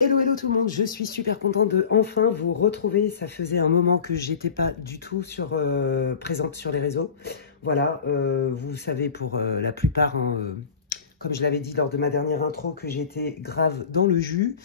Hello, hello tout le monde, je suis super contente de enfin vous retrouver. Ça faisait un moment que j'étais pas du tout présente sur les réseaux. Voilà, vous savez pour la plupart, hein, comme je l'avais dit lors de ma dernière intro, que j'étais grave dans le jus.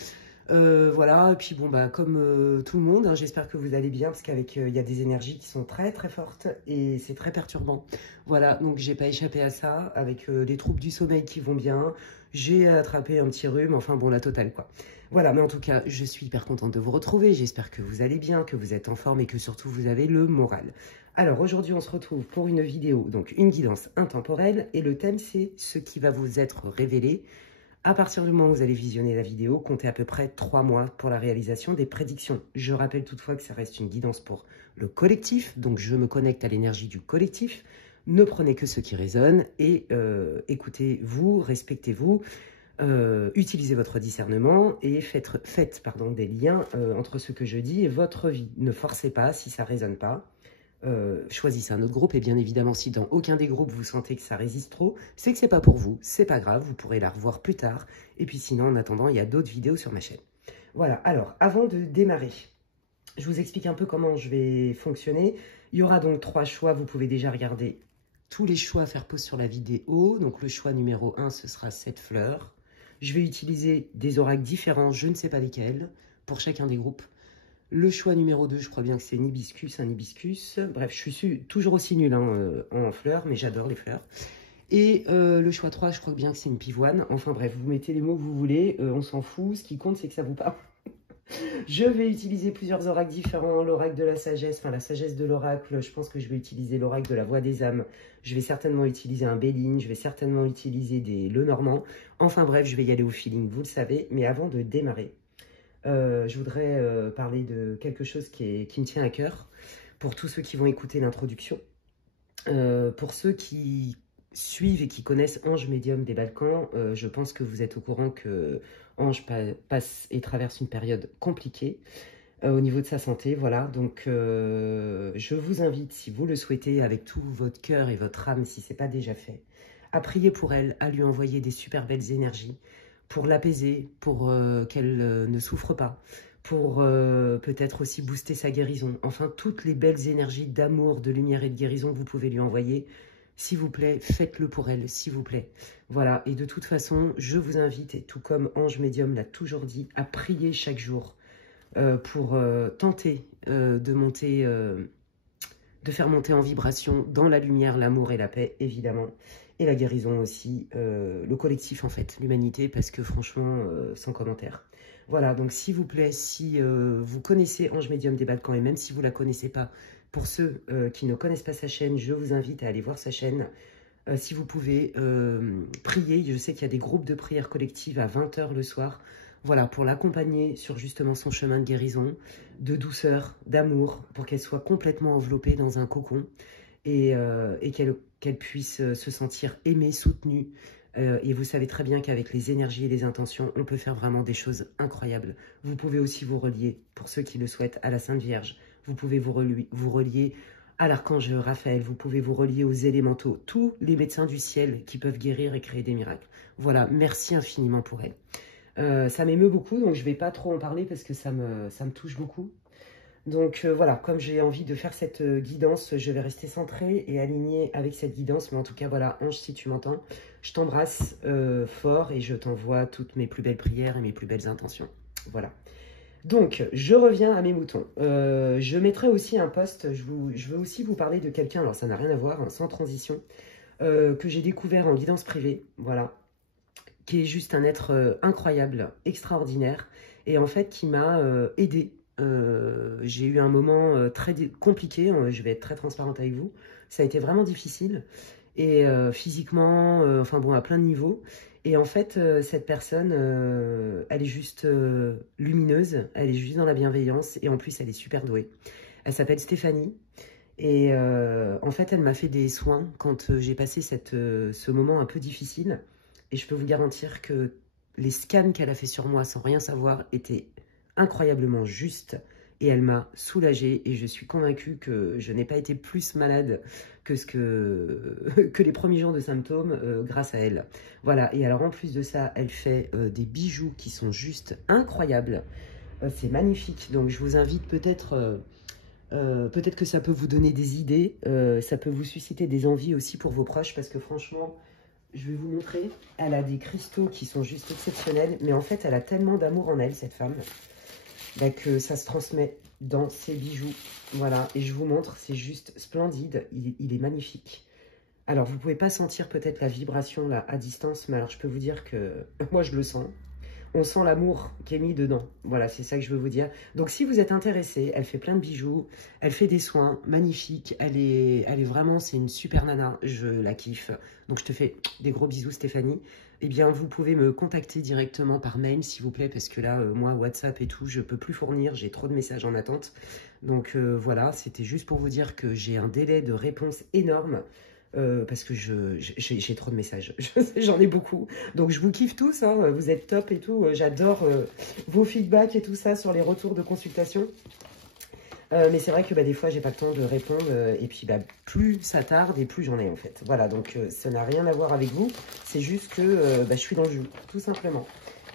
Voilà, et puis bon, bah, comme tout le monde, hein, j'espère que vous allez bien, parce qu'avec, il y a des énergies qui sont très très fortes et c'est très perturbant. Voilà, donc j'ai pas échappé à ça, avec des troubles du sommeil qui vont bien, j'ai attrapé un petit rhume, enfin bon, la totale quoi. Voilà, mais en tout cas, je suis hyper contente de vous retrouver, j'espère que vous allez bien, que vous êtes en forme et que surtout vous avez le moral. Alors aujourd'hui, on se retrouve pour une vidéo, donc une guidance intemporelle, et le thème c'est ce qui va vous être révélé. À partir du moment où vous allez visionner la vidéo, comptez à peu près 3 mois pour la réalisation des prédictions. Je rappelle toutefois que ça reste une guidance pour le collectif, donc je me connecte à l'énergie du collectif. Ne prenez que ce qui résonne et écoutez-vous, respectez-vous, utilisez votre discernement et faites des liens entre ce que je dis et votre vie. Ne forcez pas si ça ne résonne pas. Choisissez un autre groupe et bien évidemment si dans aucun des groupes vous sentez que ça résiste trop, c'est que c'est pas pour vous, c'est pas grave, vous pourrez la revoir plus tard et puis sinon en attendant il y a d'autres vidéos sur ma chaîne. Voilà, alors avant de démarrer, je vous explique un peu comment je vais fonctionner. Il y aura donc 3 choix, vous pouvez déjà regarder tous les choix à faire pause sur la vidéo. Donc le choix numéro 1 ce sera cette fleur. Je vais utiliser des oracles différents, je ne sais pas lesquels, pour chacun des groupes. Le choix numéro 2, je crois bien que c'est un hibiscus. Bref, je suis toujours aussi nulle hein, en fleurs, mais j'adore les fleurs. Et le choix 3, je crois bien que c'est une pivoine. Enfin bref, vous mettez les mots que vous voulez, on s'en fout. Ce qui compte, c'est que ça vous parle. Je vais utiliser plusieurs oracles différents. L'oracle de la sagesse, enfin la sagesse de l'oracle. Je pense que je vais utiliser l'oracle de la voix des âmes. Je vais certainement utiliser un Béline. Je vais certainement utiliser des Lenormand. Enfin bref, je vais y aller au feeling, vous le savez. Mais avant de démarrer, je voudrais parler de quelque chose qui me tient à cœur pour tous ceux qui vont écouter l'introduction. Pour ceux qui suivent et qui connaissent Ange Médium des Balkans, je pense que vous êtes au courant que Ange passe et traverse une période compliquée au niveau de sa santé. Voilà, donc je vous invite, si vous le souhaitez, avec tout votre cœur et votre âme, si ce n'est pas déjà fait, à prier pour elle, à lui envoyer des super belles énergies, pour l'apaiser, pour qu'elle ne souffre pas, pour peut-être aussi booster sa guérison. Enfin, toutes les belles énergies d'amour, de lumière et de guérison que vous pouvez lui envoyer, s'il vous plaît, faites-le pour elle, s'il vous plaît. Voilà, et de toute façon, je vous invite, et tout comme Ange Médium l'a toujours dit, à prier chaque jour pour tenter de faire monter en vibration dans la lumière, l'amour et la paix, évidemment. Et la guérison aussi, le collectif en fait, l'humanité, parce que franchement, sans commentaire. Voilà, donc s'il vous plaît, si vous connaissez Ange Médium des Balkans, et même si vous ne la connaissez pas, pour ceux qui ne connaissent pas sa chaîne, je vous invite à aller voir sa chaîne. Si vous pouvez prier, je sais qu'il y a des groupes de prière collective à 20 h le soir. Voilà, pour l'accompagner sur justement son chemin de guérison, de douceur, d'amour, pour qu'elle soit complètement enveloppée dans un cocon et qu'elle puisse se sentir aimée, soutenue. Et vous savez très bien qu'avec les énergies et les intentions, on peut faire vraiment des choses incroyables. Vous pouvez aussi vous relier, pour ceux qui le souhaitent, à la Sainte Vierge. Vous pouvez vous relier à l'archange Raphaël. Vous pouvez vous relier aux élémentaux. Tous les médecins du ciel qui peuvent guérir et créer des miracles. Voilà, merci infiniment pour elle. Ça m'émeut beaucoup, donc je ne vais pas trop en parler parce que ça me touche beaucoup. Donc voilà, comme j'ai envie de faire cette guidance, je vais rester centrée et alignée avec cette guidance. Mais en tout cas, voilà, Ange, si tu m'entends, je t'embrasse fort et je t'envoie toutes mes plus belles prières et mes plus belles intentions. Voilà. Donc, je reviens à mes moutons. Je mettrai aussi un post, je veux aussi vous parler de quelqu'un, alors ça n'a rien à voir, hein, sans transition, que j'ai découvert en guidance privée, voilà, qui est juste un être incroyable, extraordinaire, et en fait qui m'a aidée. J'ai eu un moment très compliqué, je vais être très transparente avec vous, ça a été vraiment difficile, et physiquement, enfin bon, à plein de niveaux. Et en fait, cette personne, elle est juste lumineuse, elle est juste dans la bienveillance, et en plus, elle est super douée. Elle s'appelle Stéphanie, et en fait, elle m'a fait des soins quand j'ai passé ce moment un peu difficile. Et je peux vous garantir que les scans qu'elle a fait sur moi sans rien savoir étaient incroyablement justes et elle m'a soulagée et je suis convaincue que je n'ai pas été plus malade que que les premiers jours de symptômes grâce à elle. Voilà, et alors en plus de ça, elle fait des bijoux qui sont juste incroyables. C'est magnifique, donc je vous invite peut-être que ça peut vous donner des idées, ça peut vous susciter des envies aussi pour vos proches, parce que franchement, je vais vous montrer, elle a des cristaux qui sont juste exceptionnels, mais en fait, elle a tellement d'amour en elle, cette femme, bah, que ça se transmet dans ses bijoux. Voilà, et je vous montre, c'est juste splendide, il est magnifique. Alors, vous pouvez pas sentir peut-être la vibration là à distance, mais alors je peux vous dire que moi, je le sens. On sent l'amour qui est mis dedans. Voilà, c'est ça que je veux vous dire. Donc, si vous êtes intéressé, elle fait plein de bijoux, elle fait des soins magnifiques. Elle est vraiment, c'est une super nana. Je la kiffe. Donc, je te fais des gros bisous, Stéphanie. Eh bien, vous pouvez me contacter directement par mail, s'il vous plaît, parce que là, moi, WhatsApp et tout, je peux plus fournir. J'ai trop de messages en attente. Donc, voilà, c'était juste pour vous dire que j'ai un délai de réponse énorme. Parce que j'ai trop de messages, j'en ai beaucoup. Donc je vous kiffe tous, hein, vous êtes top et tout. J'adore vos feedbacks et tout ça sur les retours de consultation. Mais c'est vrai que bah, des fois, j'ai pas le temps de répondre. Et puis, bah, plus ça tarde et plus j'en ai en fait. Voilà, donc ça n'a rien à voir avec vous. C'est juste que bah, je suis dans le jeu, tout simplement.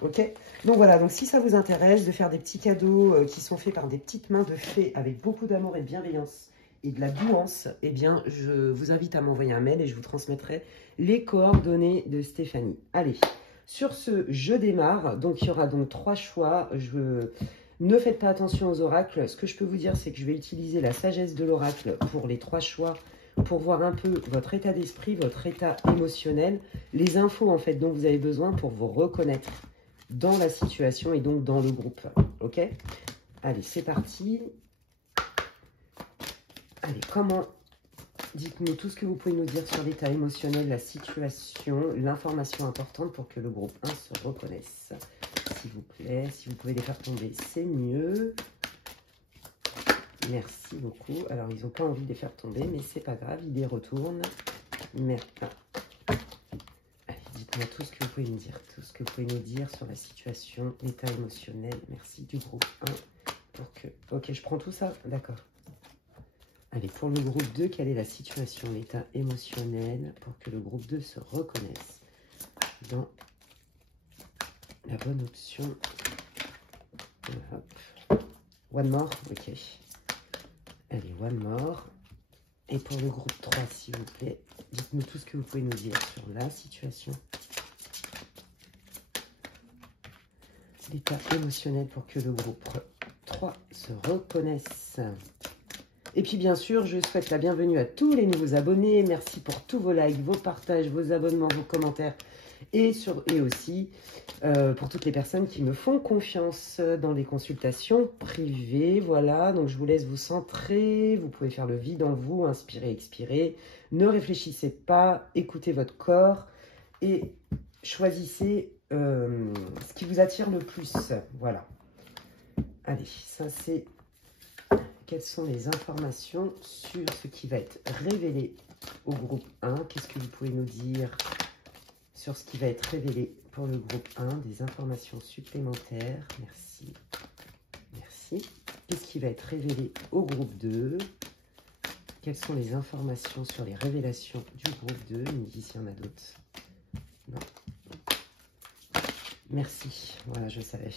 Ok, donc voilà, donc si ça vous intéresse de faire des petits cadeaux qui sont faits par des petites mains de fées avec beaucoup d'amour et de bienveillance, et de la douance, eh bien, je vous invite à m'envoyer un mail et je vous transmettrai les coordonnées de Stéphanie. Allez, sur ce, je démarre. Donc, il y aura donc 3 choix. Ne faites pas attention aux oracles. Ce que je peux vous dire, c'est que je vais utiliser la sagesse de l'oracle pour les 3 choix, pour voir un peu votre état d'esprit, votre état émotionnel, les infos, en fait, dont vous avez besoin pour vous reconnaître dans la situation et donc dans le groupe. Ok? Allez, c'est parti. Allez, dites-nous tout ce que vous pouvez nous dire sur l'état émotionnel, la situation, l'information importante pour que le groupe 1 se reconnaisse. S'il vous plaît, si vous pouvez les faire tomber, c'est mieux. Merci beaucoup. Alors, ils n'ont pas envie de les faire tomber, mais c'est pas grave, ils les retournent. Allez, dites-moi tout ce que vous pouvez nous dire, tout ce que vous pouvez nous dire sur la situation, l'état émotionnel. Merci du groupe 1 pour que... Ok, je prends tout ça, d'accord. Allez, pour le groupe 2, quelle est la situation, l'état émotionnel, pour que le groupe 2 se reconnaisse dans la bonne option. Hop. One more, ok. Allez, one more. Et pour le groupe 3, s'il vous plaît, dites-nous tout ce que vous pouvez nous dire sur la situation. L'état émotionnel pour que le groupe 3 se reconnaisse. Et puis bien sûr, je souhaite la bienvenue à tous les nouveaux abonnés. Merci pour tous vos likes, vos partages, vos abonnements, vos commentaires. Et aussi pour toutes les personnes qui me font confiance dans les consultations privées. Voilà, donc je vous laisse vous centrer. Vous pouvez faire le vide en vous, inspirer, expirer. Ne réfléchissez pas, écoutez votre corps et choisissez ce qui vous attire le plus. Voilà. Allez, ça c'est... Quelles sont les informations sur ce qui va être révélé au groupe 1? Qu'est-ce que vous pouvez nous dire sur ce qui va être révélé pour le groupe 1? Des informations supplémentaires. Merci. Merci. Qu'est-ce qui va être révélé au groupe 2? Quelles sont les informations sur les révélations du groupe 2? Il me dit s'il y en a d'autres. Non. Merci. Voilà, je savais.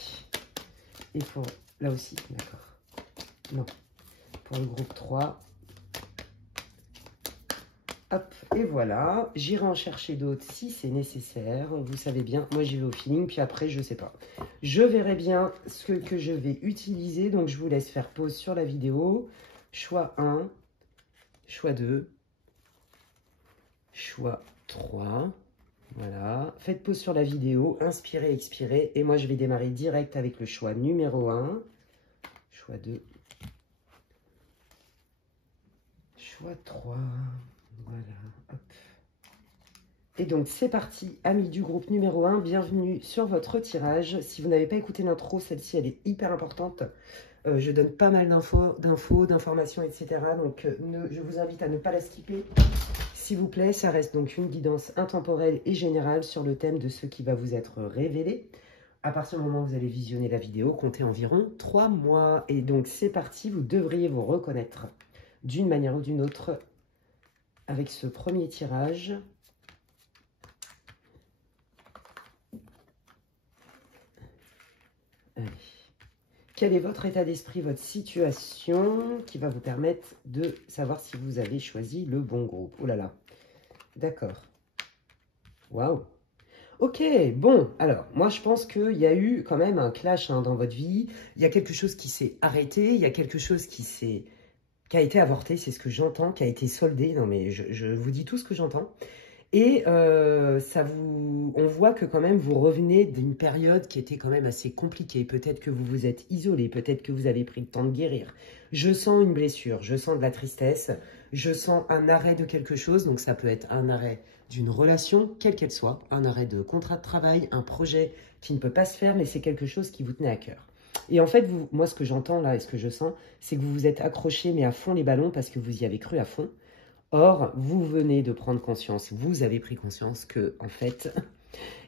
Et pour... Là aussi, d'accord. Non. Pour le groupe 3. Hop, et voilà. J'irai en chercher d'autres si c'est nécessaire. Vous savez bien, moi j'y vais au feeling, puis après, je sais pas. Je verrai bien ce que je vais utiliser, donc je vous laisse faire pause sur la vidéo. Choix 1, choix 2, choix 3. Voilà. Faites pause sur la vidéo, inspirez, expirez. Et moi, je vais démarrer direct avec le choix numéro 1. Choix 2. Choix 3, voilà, hop. Et donc, c'est parti, amis du groupe numéro 1, bienvenue sur votre tirage. Si vous n'avez pas écouté l'intro, celle-ci, elle est hyper importante. Je donne pas mal d'informations, etc. Donc, je vous invite à ne pas la skipper, s'il vous plaît. Ça reste donc une guidance intemporelle et générale sur le thème de ce qui va vous être révélé À partir du moment où vous allez visionner la vidéo, comptez environ 3 mois. Et donc, c'est parti, vous devriez vous reconnaître d'une manière ou d'une autre avec ce premier tirage. Allez. Quel est votre état d'esprit, votre situation qui va vous permettre de savoir si vous avez choisi le bon groupe? Oh là là, d'accord. Waouh. Ok, bon, alors, moi je pense qu'il y a eu quand même un clash dans votre vie. Il y a quelque chose qui s'est arrêté, il y a quelque chose qui a été avorté, c'est ce que j'entends, qui a été soldé. Non mais je vous dis tout ce que j'entends. Et on voit que quand même vous revenez d'une période qui était quand même assez compliquée. Peut-être que vous vous êtes isolé, peut-être que vous avez pris le temps de guérir. Je sens une blessure, je sens de la tristesse, je sens un arrêt de quelque chose. Donc ça peut être un arrêt d'une relation, quelle qu'elle soit, un arrêt de contrat de travail, un projet qui ne peut pas se faire, mais c'est quelque chose qui vous tenait à cœur. Et en fait, moi ce que j'entends là et ce que je sens, c'est que vous vous êtes accroché mais à fond les ballons parce que vous y avez cru à fond. Or, vous venez de prendre conscience, vous avez pris conscience que, en fait,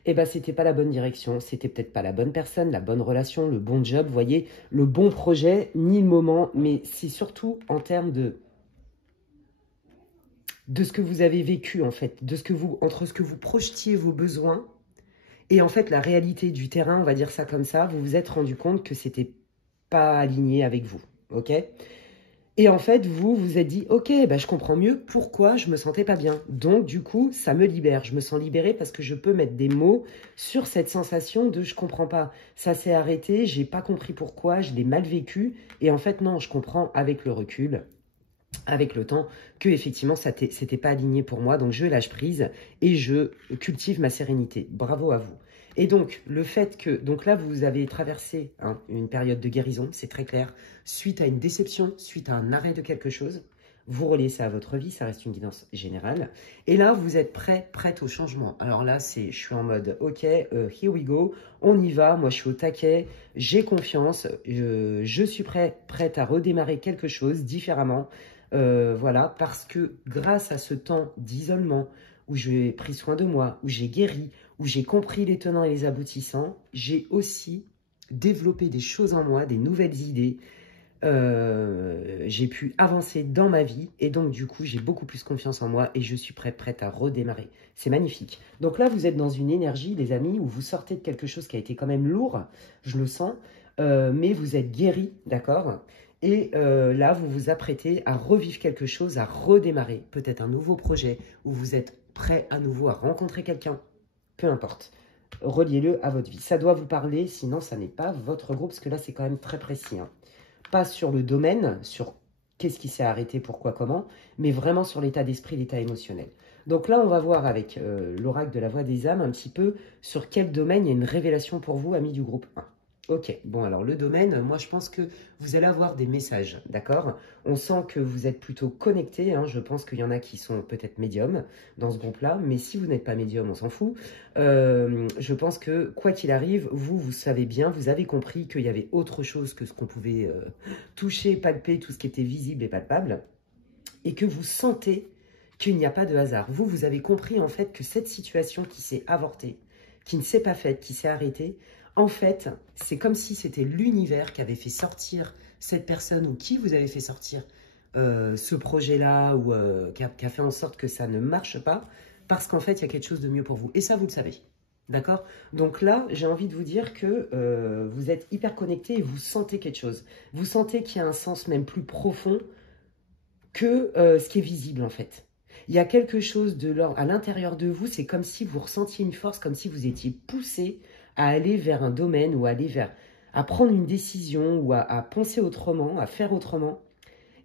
eh ben, c'était pas la bonne direction, c'était peut-être pas la bonne personne, la bonne relation, le bon job, vous voyez, le bon projet, ni le moment, mais c'est surtout en termes de ce que vous avez vécu, en fait, entre ce que vous projetiez vos besoins et, en fait, la réalité du terrain, on va dire ça comme ça, vous vous êtes rendu compte que c'était pas aligné avec vous, ok ? Et en fait, vous vous êtes dit, ok, bah, je comprends mieux pourquoi je me sentais pas bien. Donc, du coup, ça me libère. Je me sens libérée parce que je peux mettre des mots sur cette sensation de je comprends pas. Ça s'est arrêté, j'ai pas compris pourquoi, je l'ai mal vécu. Et en fait, non, je comprends avec le recul, avec le temps, que effectivement, c'était pas aligné pour moi. Donc, je lâche prise et je cultive ma sérénité. Bravo à vous. Et donc, le fait que... Donc là, vous avez traversé une période de guérison, c'est très clair, suite à une déception, suite à un arrêt de quelque chose. Vous reliez ça à votre vie, ça reste une guidance générale. Et là, vous êtes prête au changement. Alors là, je suis en mode, ok, here we go, on y va, moi je suis au taquet, j'ai confiance, je suis prête à redémarrer quelque chose différemment. Voilà, parce que grâce à ce temps d'isolement, où j'ai pris soin de moi, où j'ai guéri, où j'ai compris les tenants et les aboutissants, j'ai aussi développé des choses en moi, des nouvelles idées. J'ai pu avancer dans ma vie et donc du coup j'ai beaucoup plus confiance en moi et je suis prête à redémarrer. C'est magnifique. Donc là vous êtes dans une énergie les amis où vous sortez de quelque chose qui a été quand même lourd, je le sens, mais vous êtes guéri, d'accord ? Et là vous vous apprêtez à revivre quelque chose, à redémarrer, peut-être un nouveau projet où vous êtes prêt à nouveau à rencontrer quelqu'un, peu importe. Reliez-le à votre vie. Ça doit vous parler, sinon ça n'est pas votre groupe, parce que là c'est quand même très précis. Pas sur le domaine, sur qu'est-ce qui s'est arrêté, pourquoi, comment, mais vraiment sur l'état d'esprit, l'état émotionnel. Donc là, on va voir avec l'oracle de la voix des âmes un petit peu sur quel domaine il y a une révélation pour vous, amis du groupe 1. Ok, bon alors le domaine, moi je pense que vous allez avoir des messages, d'accord? On sent que vous êtes plutôt connectés, je pense qu'il y en a qui sont peut-être médiums dans ce groupe-là, mais si vous n'êtes pas médium, on s'en fout. Je pense que quoi qu'il arrive, vous savez bien, vous avez compris qu'il y avait autre chose que ce qu'on pouvait toucher, palper, tout ce qui était visible et palpable, et que vous sentez qu'il n'y a pas de hasard. Vous avez compris en fait que cette situation qui s'est avortée, qui ne s'est pas faite, qui s'est arrêtée, en fait, c'est comme si c'était l'univers qui avait fait sortir cette personne ou qui vous avait fait sortir ce projet-là ou qui a fait en sorte que ça ne marche pas parce qu'en fait, il y a quelque chose de mieux pour vous. Et ça, vous le savez. D'accord? Donc là, j'ai envie de vous dire que vous êtes hyper connecté et vous sentez quelque chose. Vous sentez qu'il y a un sens même plus profond que ce qui est visible en fait. Il y a quelque chose à l'intérieur de vous, c'est comme si vous ressentiez une force, comme si vous étiez poussé à aller vers un domaine ou à prendre une décision ou à penser autrement, à faire autrement.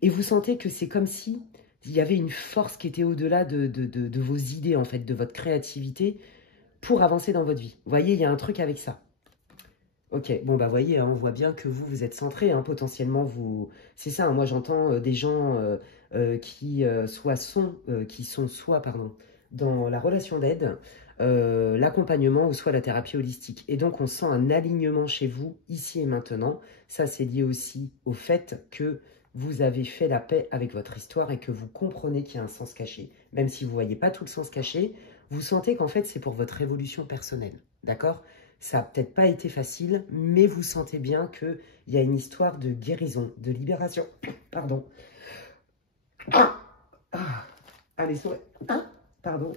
Et vous sentez que c'est comme si il y avait une force qui était au-delà de vos idées, en fait, de votre créativité pour avancer dans votre vie. Vous voyez, il y a un truc avec ça. Ok, bon bah voyez, on voit bien que vous êtes centré, potentiellement vous... C'est ça, moi j'entends des gens qui sont soit dans la relation d'aide, l'accompagnement ou soit la thérapie holistique. Et donc on sent un alignement chez vous, ici et maintenant. Ça c'est lié aussi au fait que vous avez fait la paix avec votre histoire et que vous comprenez qu'il y a un sens caché. Même si vous ne voyez pas tout le sens caché, vous sentez qu'en fait c'est pour votre évolution personnelle, d'accord ? Ça n'a peut-être pas été facile, mais vous sentez bien qu'il y a une histoire de guérison, de libération. Pardon. Ah, ah. Allez, souris. Ah, pardon.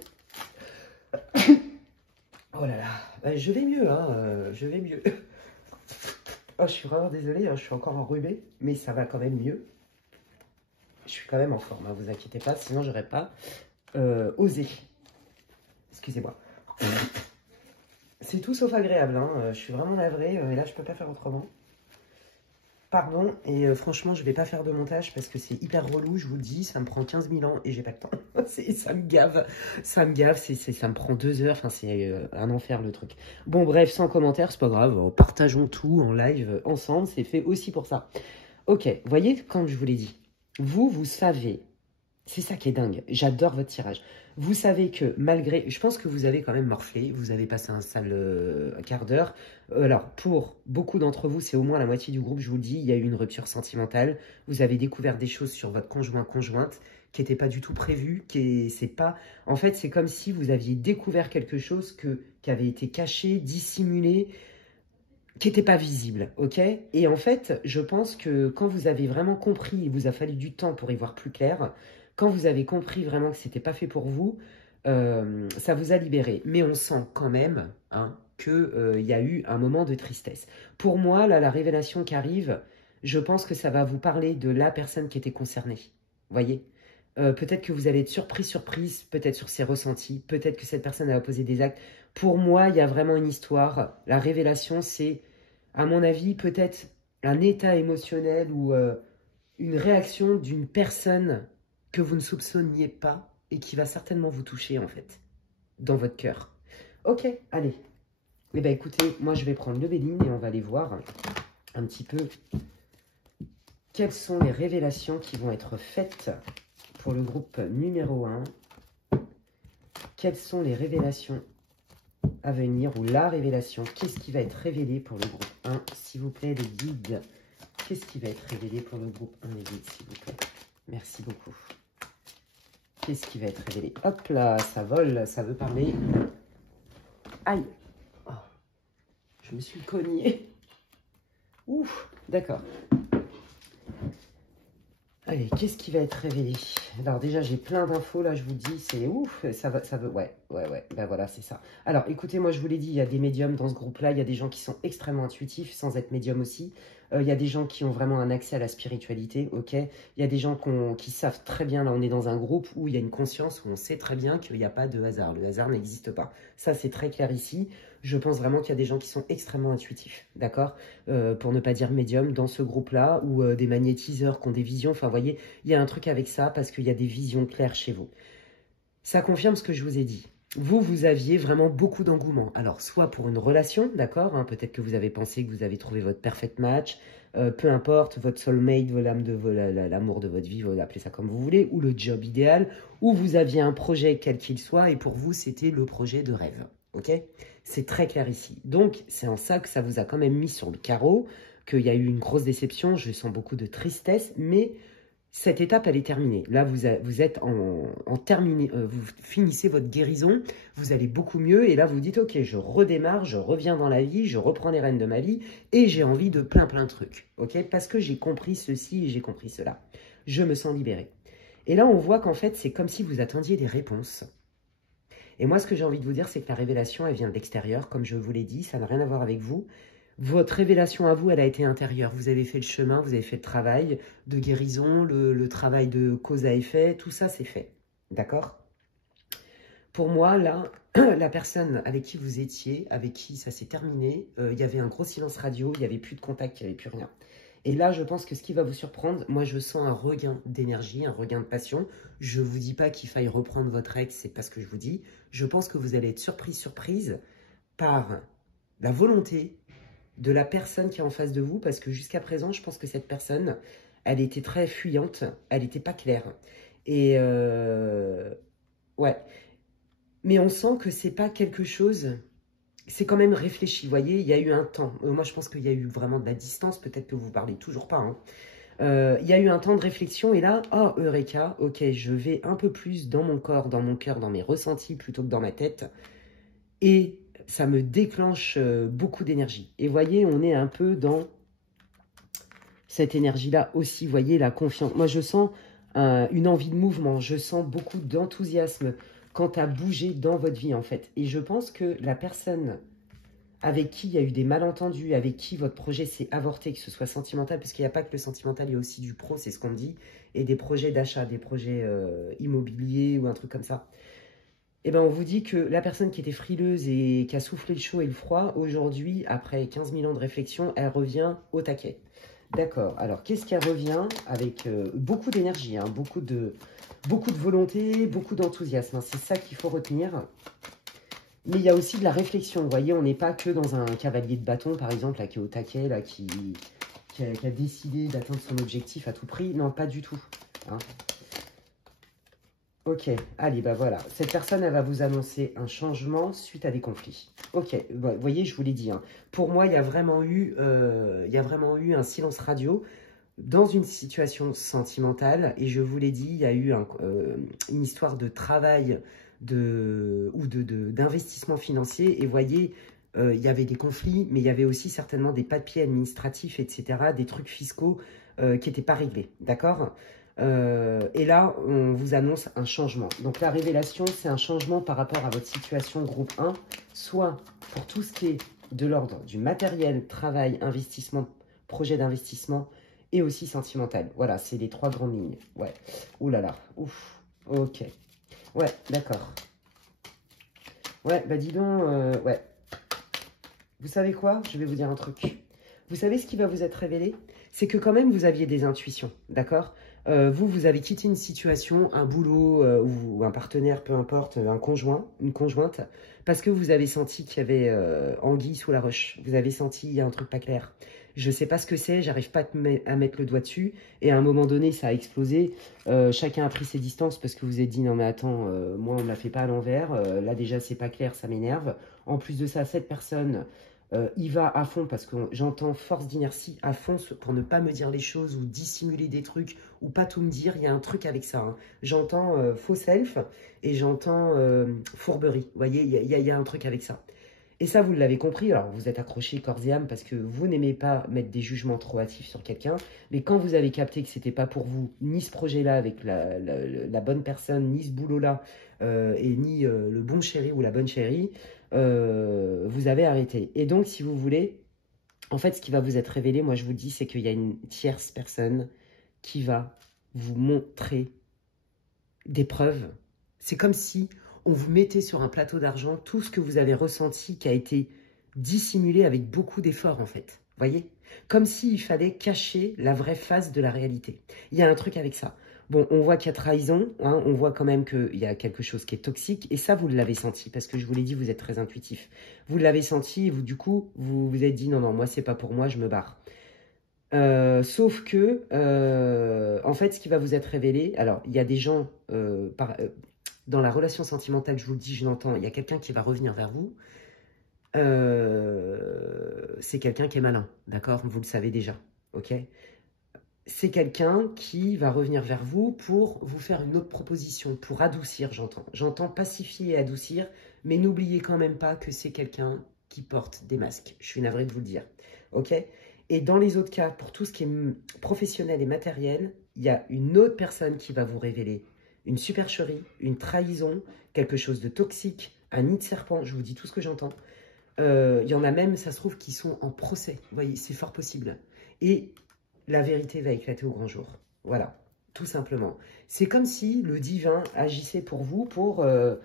Oh là là, je vais mieux, hein, je vais mieux. Oh, je suis vraiment désolée, hein, je suis encore enrhumée, mais ça va quand même mieux. Je suis quand même en forme, hein, vous inquiétez pas, sinon j'aurais pas osé. Excusez-moi. C'est tout sauf agréable, hein, je suis vraiment navrée, et là je peux pas faire autrement. Pardon, et franchement je vais pas faire de montage parce que c'est hyper relou, je vous le dis, ça me prend 15 000 ans et j'ai pas le temps. Ça me gave, ça me prend 2 heures, enfin c'est un enfer le truc. Bon bref, sans commentaire, c'est pas grave, partageons tout en live ensemble, c'est fait aussi pour ça. Ok, voyez, comme je vous l'ai dit, vous savez, c'est ça qui est dingue, j'adore votre tirage. Vous savez que malgré, je pense que vous avez quand même morflé, vous avez passé un sale quart d'heure. Alors, pour beaucoup d'entre vous, c'est au moins la moitié du groupe, je vous le dis, il y a eu une rupture sentimentale. Vous avez découvert des choses sur votre conjointe qui n'étaient pas du tout prévues, c'est pas... En fait, c'est comme si vous aviez découvert quelque chose qui avait été caché, dissimulé, qui n'était pas visible, ok? Et en fait, je pense que quand vous avez vraiment compris, il vous a fallu du temps pour y voir plus clair, quand vous avez compris vraiment que c'était pas fait pour vous, ça vous a libéré. Mais on sent quand même hein, qu'il y a eu un moment de tristesse. Pour moi, là, la révélation qui arrive, je pense que ça va vous parler de la personne qui était concernée. Voyez? Peut-être que vous allez être surprise, peut-être sur ses ressentis, peut-être que cette personne a posé des actes. Pour moi, il y a vraiment une histoire. La révélation, c'est, à mon avis, peut-être un état émotionnel ou une réaction d'une personne que vous ne soupçonniez pas et qui va certainement vous toucher, en fait, dans votre cœur. Ok, allez. Eh bien, écoutez, moi, je vais prendre le Béline et on va aller voir un petit peu quelles sont les révélations qui vont être faites pour le groupe numéro 1. Quelles sont les révélations à venir ou la révélation? Qu'est-ce qui va être révélé pour le groupe 1, s'il vous plaît, les guides? Qu'est-ce qui va être révélé pour le groupe 1, les guides, s'il vous plaît? Merci beaucoup. Qu'est-ce qui va être révélé? Hop là, ça vole, ça veut parler. Aïe! Oh, je me suis cognée. Ouf, d'accord. Allez, qu'est-ce qui va être révélé? Alors déjà, j'ai plein d'infos, là, je vous dis, c'est ouf, ça veut, ouais, ben voilà, c'est ça. Alors, écoutez, moi, je vous l'ai dit, il y a des médiums dans ce groupe-là, il y a des gens qui sont extrêmement intuitifs, sans être médium aussi. Il y a des gens qui ont vraiment un accès à la spiritualité, ok? Il y a des gens qui savent très bien, là, on est dans un groupe où il y a une conscience, où on sait très bien qu'il n'y a pas de hasard. Le hasard n'existe pas. Ça, c'est très clair ici. Je pense vraiment qu'il y a des gens qui sont extrêmement intuitifs, d'accord? Pour ne pas dire médium, dans ce groupe-là, ou des magnétiseurs qui ont des visions. Enfin, vous voyez, il y a un truc avec ça, parce qu'il y a des visions claires chez vous. Ça confirme ce que je vous ai dit. Vous aviez vraiment beaucoup d'engouement. Alors, soit pour une relation, d'accord, hein, peut-être que vous avez pensé que vous avez trouvé votre perfect match, peu importe, votre soulmate, l'amour de votre vie, vous appelez ça comme vous voulez, ou le job idéal, ou vous aviez un projet quel qu'il soit, et pour vous, c'était le projet de rêve, ok? C'est très clair ici. Donc, c'est en ça que ça vous a quand même mis sur le carreau, qu'il y a eu une grosse déception, je sens beaucoup de tristesse, mais... cette étape, elle est terminée. Là, vous êtes en terminé, vous finissez votre guérison, vous allez beaucoup mieux, et là, vous dites, ok, je redémarre, je reviens dans la vie, je reprends les rênes de ma vie, et j'ai envie de plein de trucs, ok? Parce que j'ai compris ceci et j'ai compris cela. Je me sens libérée. Et là, on voit qu'en fait, c'est comme si vous attendiez des réponses. Et moi, ce que j'ai envie de vous dire, c'est que la révélation, elle vient de l'extérieur, comme je vous l'ai dit, ça n'a rien à voir avec vous. Votre révélation à vous, elle a été intérieure. Vous avez fait le chemin, vous avez fait le travail de guérison, le travail de cause à effet, tout ça, c'est fait. D'accord? Pour moi, là, la personne avec qui vous étiez, avec qui ça s'est terminé, il y avait un gros silence radio, il n'y avait plus de contact, il n'y avait plus rien. Et là, je pense que ce qui va vous surprendre, moi, je sens un regain d'énergie, un regain de passion. Je ne vous dis pas qu'il faille reprendre votre ex, c'est pas ce que je vous dis. Je pense que vous allez être surprise par la volonté de la personne qui est en face de vous, parce que jusqu'à présent, je pense que cette personne, elle était très fuyante, elle n'était pas claire. Et ouais, mais on sent que c'est pas quelque chose, c'est quand même réfléchi, vous voyez, il y a eu un temps. Moi, je pense qu'il y a eu vraiment de la distance, peut-être que vous parlez toujours pas, hein. Il y a eu un temps de réflexion, et là, oh, Eureka, ok, je vais un peu plus dans mon corps, dans mon cœur, dans mes ressentis, plutôt que dans ma tête, et ça me déclenche beaucoup d'énergie. Et voyez, on est un peu dans cette énergie-là aussi, voyez, la confiance. Moi, je sens une envie de mouvement, je sens beaucoup d'enthousiasme quant à bouger dans votre vie, en fait. Et je pense que la personne avec qui il y a eu des malentendus, avec qui votre projet s'est avorté, que ce soit sentimental, parce qu'il n'y a pas que le sentimental, il y a aussi du pro, c'est ce qu'on dit, et des projets d'achat, des projets immobiliers ou un truc comme ça. Eh ben, on vous dit que la personne qui était frileuse et qui a soufflé le chaud et le froid, aujourd'hui, après 15 000 ans de réflexion, elle revient au taquet. D'accord. Alors, qu'est-ce qui revient avec beaucoup d'énergie, hein, beaucoup de volonté, beaucoup d'enthousiasme, hein, c'est ça qu'il faut retenir. Mais il y a aussi de la réflexion. Vous voyez, on n'est pas que dans un cavalier de bâton, par exemple, là, qui est au taquet, là, qui a décidé d'atteindre son objectif à tout prix. Non, pas du tout. Hein. Ok, allez, bah voilà. Cette personne, elle va vous annoncer un changement suite à des conflits. Ok, bah, vous voyez, je vous l'ai dit. Hein. Pour moi, il y a vraiment eu un silence radio dans une situation sentimentale. Et je vous l'ai dit, il y a eu une histoire de travail ou d'investissement financier. Et voyez, il y avait des conflits, mais il y avait aussi certainement des papiers administratifs, etc., des trucs fiscaux qui n'étaient pas réglés. D'accord ? Et là, on vous annonce un changement. Donc la révélation, c'est un changement par rapport à votre situation groupe 1, soit pour tout ce qui est de l'ordre du matériel, travail, investissement, projet d'investissement, et aussi sentimental. Voilà, c'est les 3 grandes lignes. Ouais. Ouh là là. Ouf. Ok. Ouais, d'accord. Ouais, bah dis donc, ouais. Vous savez quoi? Je vais vous dire un truc. Vous savez ce qui va vous être révélé? C'est que quand même, vous aviez des intuitions, d'accord? Vous avez quitté une situation, un boulot ou un partenaire, peu importe, un conjoint, une conjointe, parce que vous avez senti qu'il y avait anguille sous la roche. Vous avez senti il y a un truc pas clair. Je ne sais pas ce que c'est, j'arrive pas à mettre le doigt dessus. Et à un moment donné, ça a explosé. Chacun a pris ses distances parce que vous êtes dit, non mais attends, moi on ne me la fait pas à l'envers. Là déjà, c'est pas clair, ça m'énerve. En plus de ça, cette personne... il va à fond parce que j'entends force d'inertie à fond pour ne pas me dire les choses ou dissimuler des trucs ou pas tout me dire. Il y a un truc avec ça. Hein. J'entends faux self et j'entends fourberie. Vous voyez, il y a un truc avec ça. Et ça, vous l'avez compris. Alors, vous êtes accroché corps et âme parce que vous n'aimez pas mettre des jugements trop hâtifs sur quelqu'un. Mais quand vous avez capté que c'était pas pour vous, ni ce projet-là avec la bonne personne, ni ce boulot-là, et ni le bon chéri ou la bonne chérie, vous avez arrêté. Et donc, si vous voulez, en fait, ce qui va vous être révélé, moi je vous dis, c'est qu'il y a une tierce personne qui va vous montrer des preuves. C'est comme si on vous mettait sur un plateau d'argent tout ce que vous avez ressenti qui a été dissimulé avec beaucoup d'efforts, en fait. Voyez? Comme s'il fallait cacher la vraie face de la réalité. Il y a un truc avec ça. Bon, on voit qu'il y a trahison, hein, on voit quand même qu'il y a quelque chose qui est toxique, et ça, vous l'avez senti, parce que je vous l'ai dit, vous êtes très intuitif. Vous l'avez senti, et vous, du coup, vous vous êtes dit, non, non, moi, c'est pas pour moi, je me barre. Sauf que, en fait, ce qui va vous être révélé, alors, il y a des gens, dans la relation sentimentale, je vous le dis, je l'entends, il y a quelqu'un qui va revenir vers vous, c'est quelqu'un qui est malin, d'accord? Vous le savez déjà, ok? C'est quelqu'un qui va revenir vers vous pour vous faire une autre proposition, pour adoucir, j'entends. J'entends pacifier et adoucir, mais n'oubliez quand même pas que c'est quelqu'un qui porte des masques. Je suis navrée de vous le dire, ok? Et dans les autres cas, pour tout ce qui est professionnel et matériel, il y a une autre personne qui va vous révéler une supercherie, une trahison, quelque chose de toxique, un nid de serpent, je vous dis tout ce que j'entends. Il y en a même, ça se trouve, qui sont en procès. Vous voyez, c'est fort possible. Et la vérité va éclater au grand jour. Voilà, tout simplement. C'est comme si le divin agissait pour vous, pour que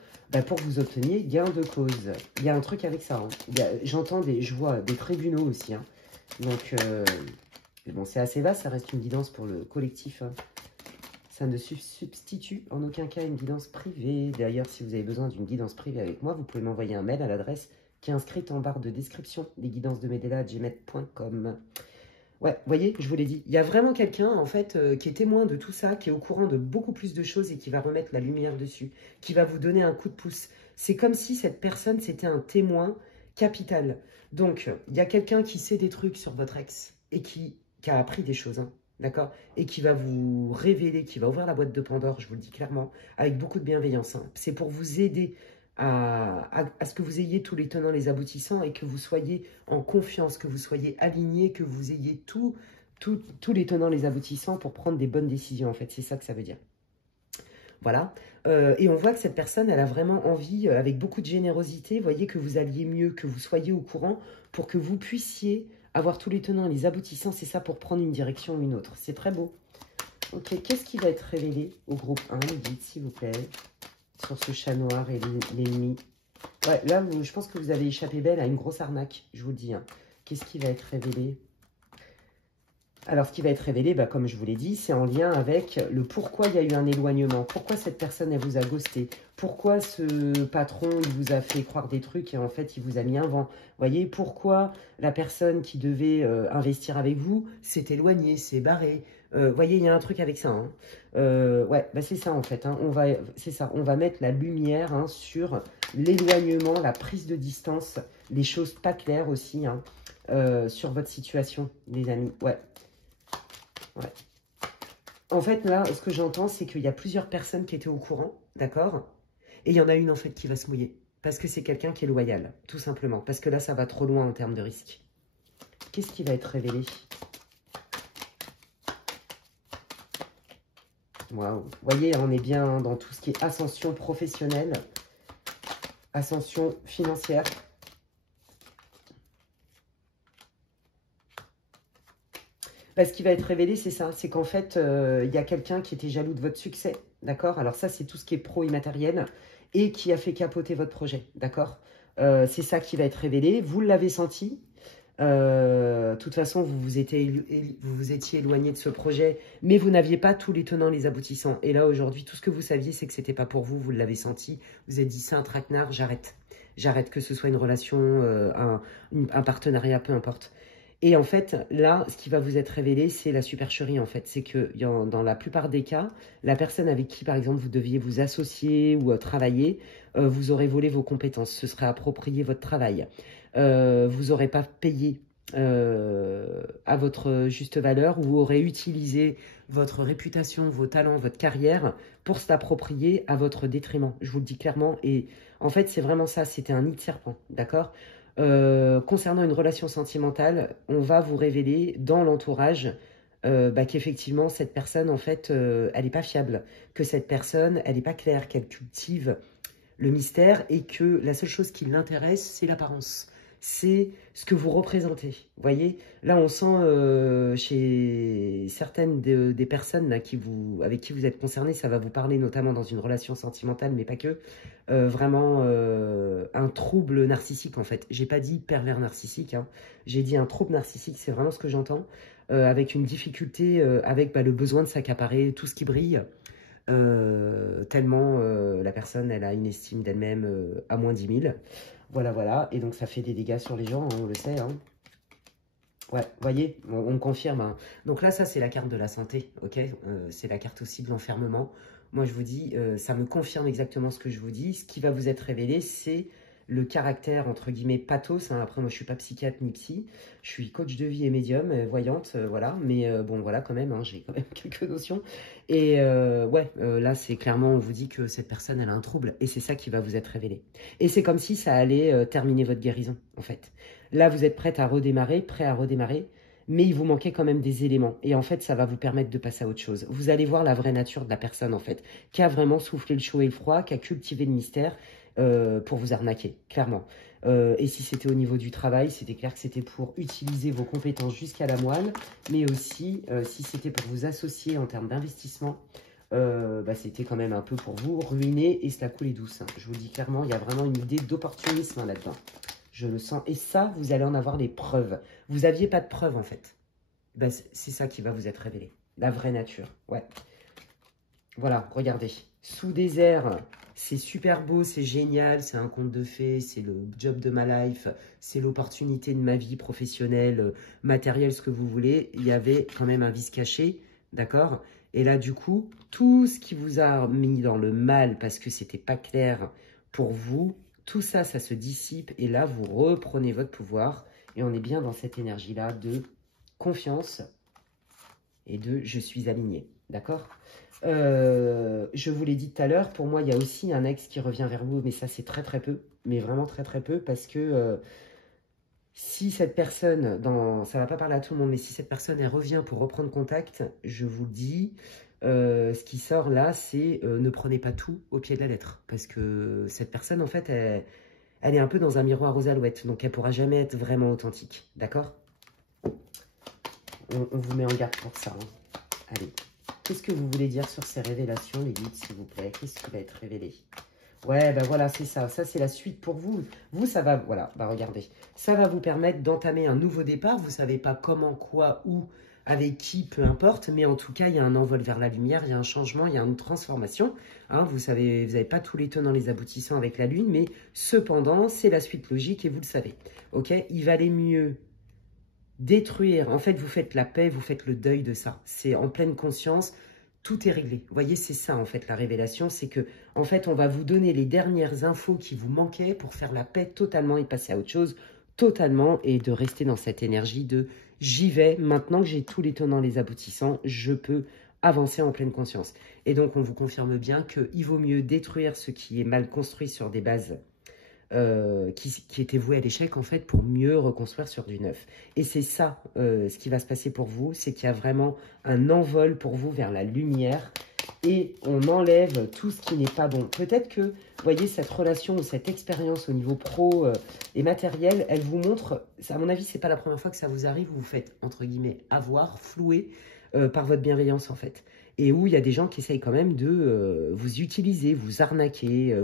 vous obteniez gain de cause. Il y a un truc avec ça. Hein. Je vois des tribunaux aussi. Hein. Donc, bon, c'est assez vaste, ça reste une guidance pour le collectif. Hein. Ça ne substitue en aucun cas une guidance privée. D'ailleurs, si vous avez besoin d'une guidance privée avec moi, vous pouvez m'envoyer un mail à l'adresse qui est inscrite en barre de description, lesguidancesdemedela@gmail.com. Ouais, vous voyez, je vous l'ai dit. Il y a vraiment quelqu'un, en fait, qui est témoin de tout ça, qui est au courant de beaucoup plus de choses et qui va remettre la lumière dessus, qui va vous donner un coup de pouce. C'est comme si cette personne, c'était un témoin capital. Donc, il y a quelqu'un qui sait des trucs sur votre ex et qui a appris des choses, hein, d'accord? Et qui va vous révéler, qui va ouvrir la boîte de Pandore, je vous le dis clairement, avec beaucoup de bienveillance. Hein. C'est pour vous aider à ce que vous ayez tous les tenants, les aboutissants et que vous soyez en confiance, que vous soyez aligné, que vous ayez tous les tenants, les aboutissants pour prendre des bonnes décisions, en fait. C'est ça que ça veut dire. Voilà. Et on voit que cette personne, elle a vraiment envie, avec beaucoup de générosité, voyez, que vous alliez mieux, que vous soyez au courant pour que vous puissiez avoir tous les tenants et les aboutissants. C'est ça pour prendre une direction ou une autre. C'est très beau. Ok, qu'est-ce qui va être révélé au groupe 1, dites s'il vous plaît, sur ce chat noir et l'ennemi. Ouais, là, je pense que vous avez échappé belle à une grosse arnaque, je vous le dis. Hein. Qu'est-ce qui va être révélé? Alors, ce qui va être révélé, bah, comme je vous l'ai dit, c'est en lien avec le pourquoi il y a eu un éloignement. Pourquoi cette personne, elle vous a ghosté? Pourquoi ce patron, il vous a fait croire des trucs et en fait, il vous a mis un vent? Vous voyez, pourquoi la personne qui devait investir avec vous s'est éloignée, s'est barrée? Vous voyez, il y a un truc avec ça. Hein. Ouais, bah, c'est ça en fait. Hein. C'est ça. On va mettre la lumière hein, sur l'éloignement, la prise de distance, les choses pas claires aussi hein, sur votre situation, les amis. Ouais. Ouais. En fait, là, ce que j'entends, c'est qu'il y a plusieurs personnes qui étaient au courant, d'accord? Et il y en a une, en fait, qui va se mouiller. Parce que c'est quelqu'un qui est loyal, tout simplement. Parce que là, ça va trop loin en termes de risque. Qu'est-ce qui va être révélé? Waouh. Vous voyez, on est bien dans tout ce qui est ascension professionnelle, ascension financière. Bah, ce qui va être révélé, c'est ça. C'est qu'en fait, il y a quelqu'un qui était jaloux de votre succès. D'accord? Alors ça, c'est tout ce qui est pro-immatériel et qui a fait capoter votre projet. D'accord? C'est ça qui va être révélé. Vous l'avez senti. De toute façon, vous vous étiez éloigné de ce projet, mais vous n'aviez pas tous les tenants, les aboutissants. Et là, aujourd'hui, tout ce que vous saviez, c'est que ce n'était pas pour vous. Vous l'avez senti. Vous êtes dit, c'est un traquenard, j'arrête. J'arrête, que ce soit une relation, un partenariat, peu importe. Et en fait, là, ce qui va vous être révélé, c'est la supercherie, en fait. C'est que dans la plupart des cas, la personne avec qui, par exemple, vous deviez vous associer ou travailler, vous aurez volé vos compétences, se serait approprié votre travail. Vous n'aurez pas payé à votre juste valeur, ou vous aurez utilisé votre réputation, vos talents, votre carrière pour s'approprier à votre détriment. Je vous le dis clairement. Et en fait, c'est vraiment ça. C'était un nid de serpent, d'accord ? Concernant une relation sentimentale, on va vous révéler dans l'entourage qu'effectivement, cette personne, en fait, elle n'est pas fiable. Que cette personne, elle n'est pas claire, qu'elle cultive le mystère et que la seule chose qui l'intéresse, c'est l'apparence. C'est ce que vous représentez. Vous voyez, là, on sent chez certaines des personnes là, avec qui vous êtes concernés, ça va vous parler notamment dans une relation sentimentale, mais pas que, vraiment un trouble narcissique en fait. J'ai pas dit pervers narcissique, hein. J'ai dit un trouble narcissique, c'est vraiment ce que j'entends, avec une difficulté, avec le besoin de s'accaparer tout ce qui brille. Tellement la personne, elle a une estime d'elle-même à moins 10 000. Voilà, voilà. Et donc, ça fait des dégâts sur les gens, hein, on le sait. Hein. Ouais, vous voyez, on confirme. Hein. Donc là, ça, c'est la carte de la santé, ok c'est la carte aussi de l'enfermement. Moi, je vous dis, ça me confirme exactement ce que je vous dis. Ce qui va vous être révélé, c'est le caractère, entre guillemets, pathos. Hein. Après, moi, je suis pas psychiatre ni psy. Je suis coach de vie et médium, voyante, voilà. Mais bon, voilà, quand même, hein, j'ai quand même quelques notions. Et ouais, là, c'est clairement, on vous dit que cette personne, elle a un trouble. Et c'est ça qui va vous être révélé. Et c'est comme si ça allait terminer votre guérison, en fait. Là, vous êtes prêt à redémarrer, mais il vous manquait quand même des éléments. Et en fait, ça va vous permettre de passer à autre chose. Vous allez voir la vraie nature de la personne, en fait, qui a vraiment soufflé le chaud et le froid, qui a cultivé le mystère pour vous arnaquer, clairement. Et si c'était au niveau du travail, c'était clair que c'était pour utiliser vos compétences jusqu'à la moelle, mais aussi, si c'était pour vous associer en termes d'investissement, c'était quand même un peu pour vous ruiner et se la couler douce. Hein. Je vous le dis clairement, il y a vraiment une idée d'opportunisme hein, là-dedans. Je le sens. Et ça, vous allez en avoir les preuves. Vous n'aviez pas de preuves, en fait. C'est ça qui va vous être révélé. La vraie nature. Ouais. Voilà, regardez. Sous désert, c'est super beau, c'est génial, c'est un conte de fées, c'est le job de ma life, c'est l'opportunité de ma vie professionnelle, matérielle, ce que vous voulez. Il y avait quand même un vice caché, d'accord? Et là, du coup, tout ce qui vous a mis dans le mal parce que c'était pas clair pour vous, tout ça, ça se dissipe et là, vous reprenez votre pouvoir et on est bien dans cette énergie-là de confiance et de « je suis aligné ». D'accord? Je vous l'ai dit tout à l'heure, pour moi, il y a aussi un ex qui revient vers vous, mais ça, c'est très très peu. Mais vraiment très très peu, parce que si cette personne, ça ne va pas parler à tout le monde, mais si cette personne, elle revient pour reprendre contact, je vous le dis, ce qui sort là, c'est ne prenez pas tout au pied de la lettre. Parce que cette personne, en fait, elle est un peu dans un miroir aux alouettes, donc elle ne pourra jamais être vraiment authentique. D'accord? On vous met en garde pour ça. Hein. Allez. Qu'est-ce que vous voulez dire sur ces révélations, les guides, s'il vous plaît? Qu'est-ce qui va être révélé? Ouais, ben voilà, c'est ça. Ça, c'est la suite pour vous. Vous, ça va, voilà, bah regardez. Ça va vous permettre d'entamer un nouveau départ. Vous ne savez pas comment, quoi, où, avec qui, peu importe. Mais en tout cas, il y a un envol vers la lumière, il y a un changement, il y a une transformation. Hein, vous savez, vous n'avez pas tous les tenants, les aboutissants avec la Lune. Mais cependant, c'est la suite logique et vous le savez. Ok? Il valait mieux détruire. En fait, vous faites la paix, vous faites le deuil de ça. C'est en pleine conscience. Tout est réglé. Vous voyez, c'est ça, en fait, la révélation. C'est que, en fait, on va vous donner les dernières infos qui vous manquaient pour faire la paix totalement et passer à autre chose totalement et de rester dans cette énergie de « j'y vais, maintenant que j'ai tous les tenants, les aboutissants, je peux avancer en pleine conscience ». Et donc, on vous confirme bien qu'il vaut mieux détruire ce qui est mal construit sur des bases qui était voué à l'échec, en fait, pour mieux reconstruire sur du neuf. Et c'est ça, ce qui va se passer pour vous, c'est qu'il y a vraiment un envol pour vous vers la lumière et on enlève tout ce qui n'est pas bon. Peut-être que, vous voyez, cette relation ou cette expérience au niveau pro et matériel, elle vous montre, à mon avis, c'est pas la première fois que ça vous arrive, vous vous faites, entre guillemets, avoir, flouer par votre bienveillance, en fait. Et où il y a des gens qui essayent quand même de vous utiliser, vous arnaquer,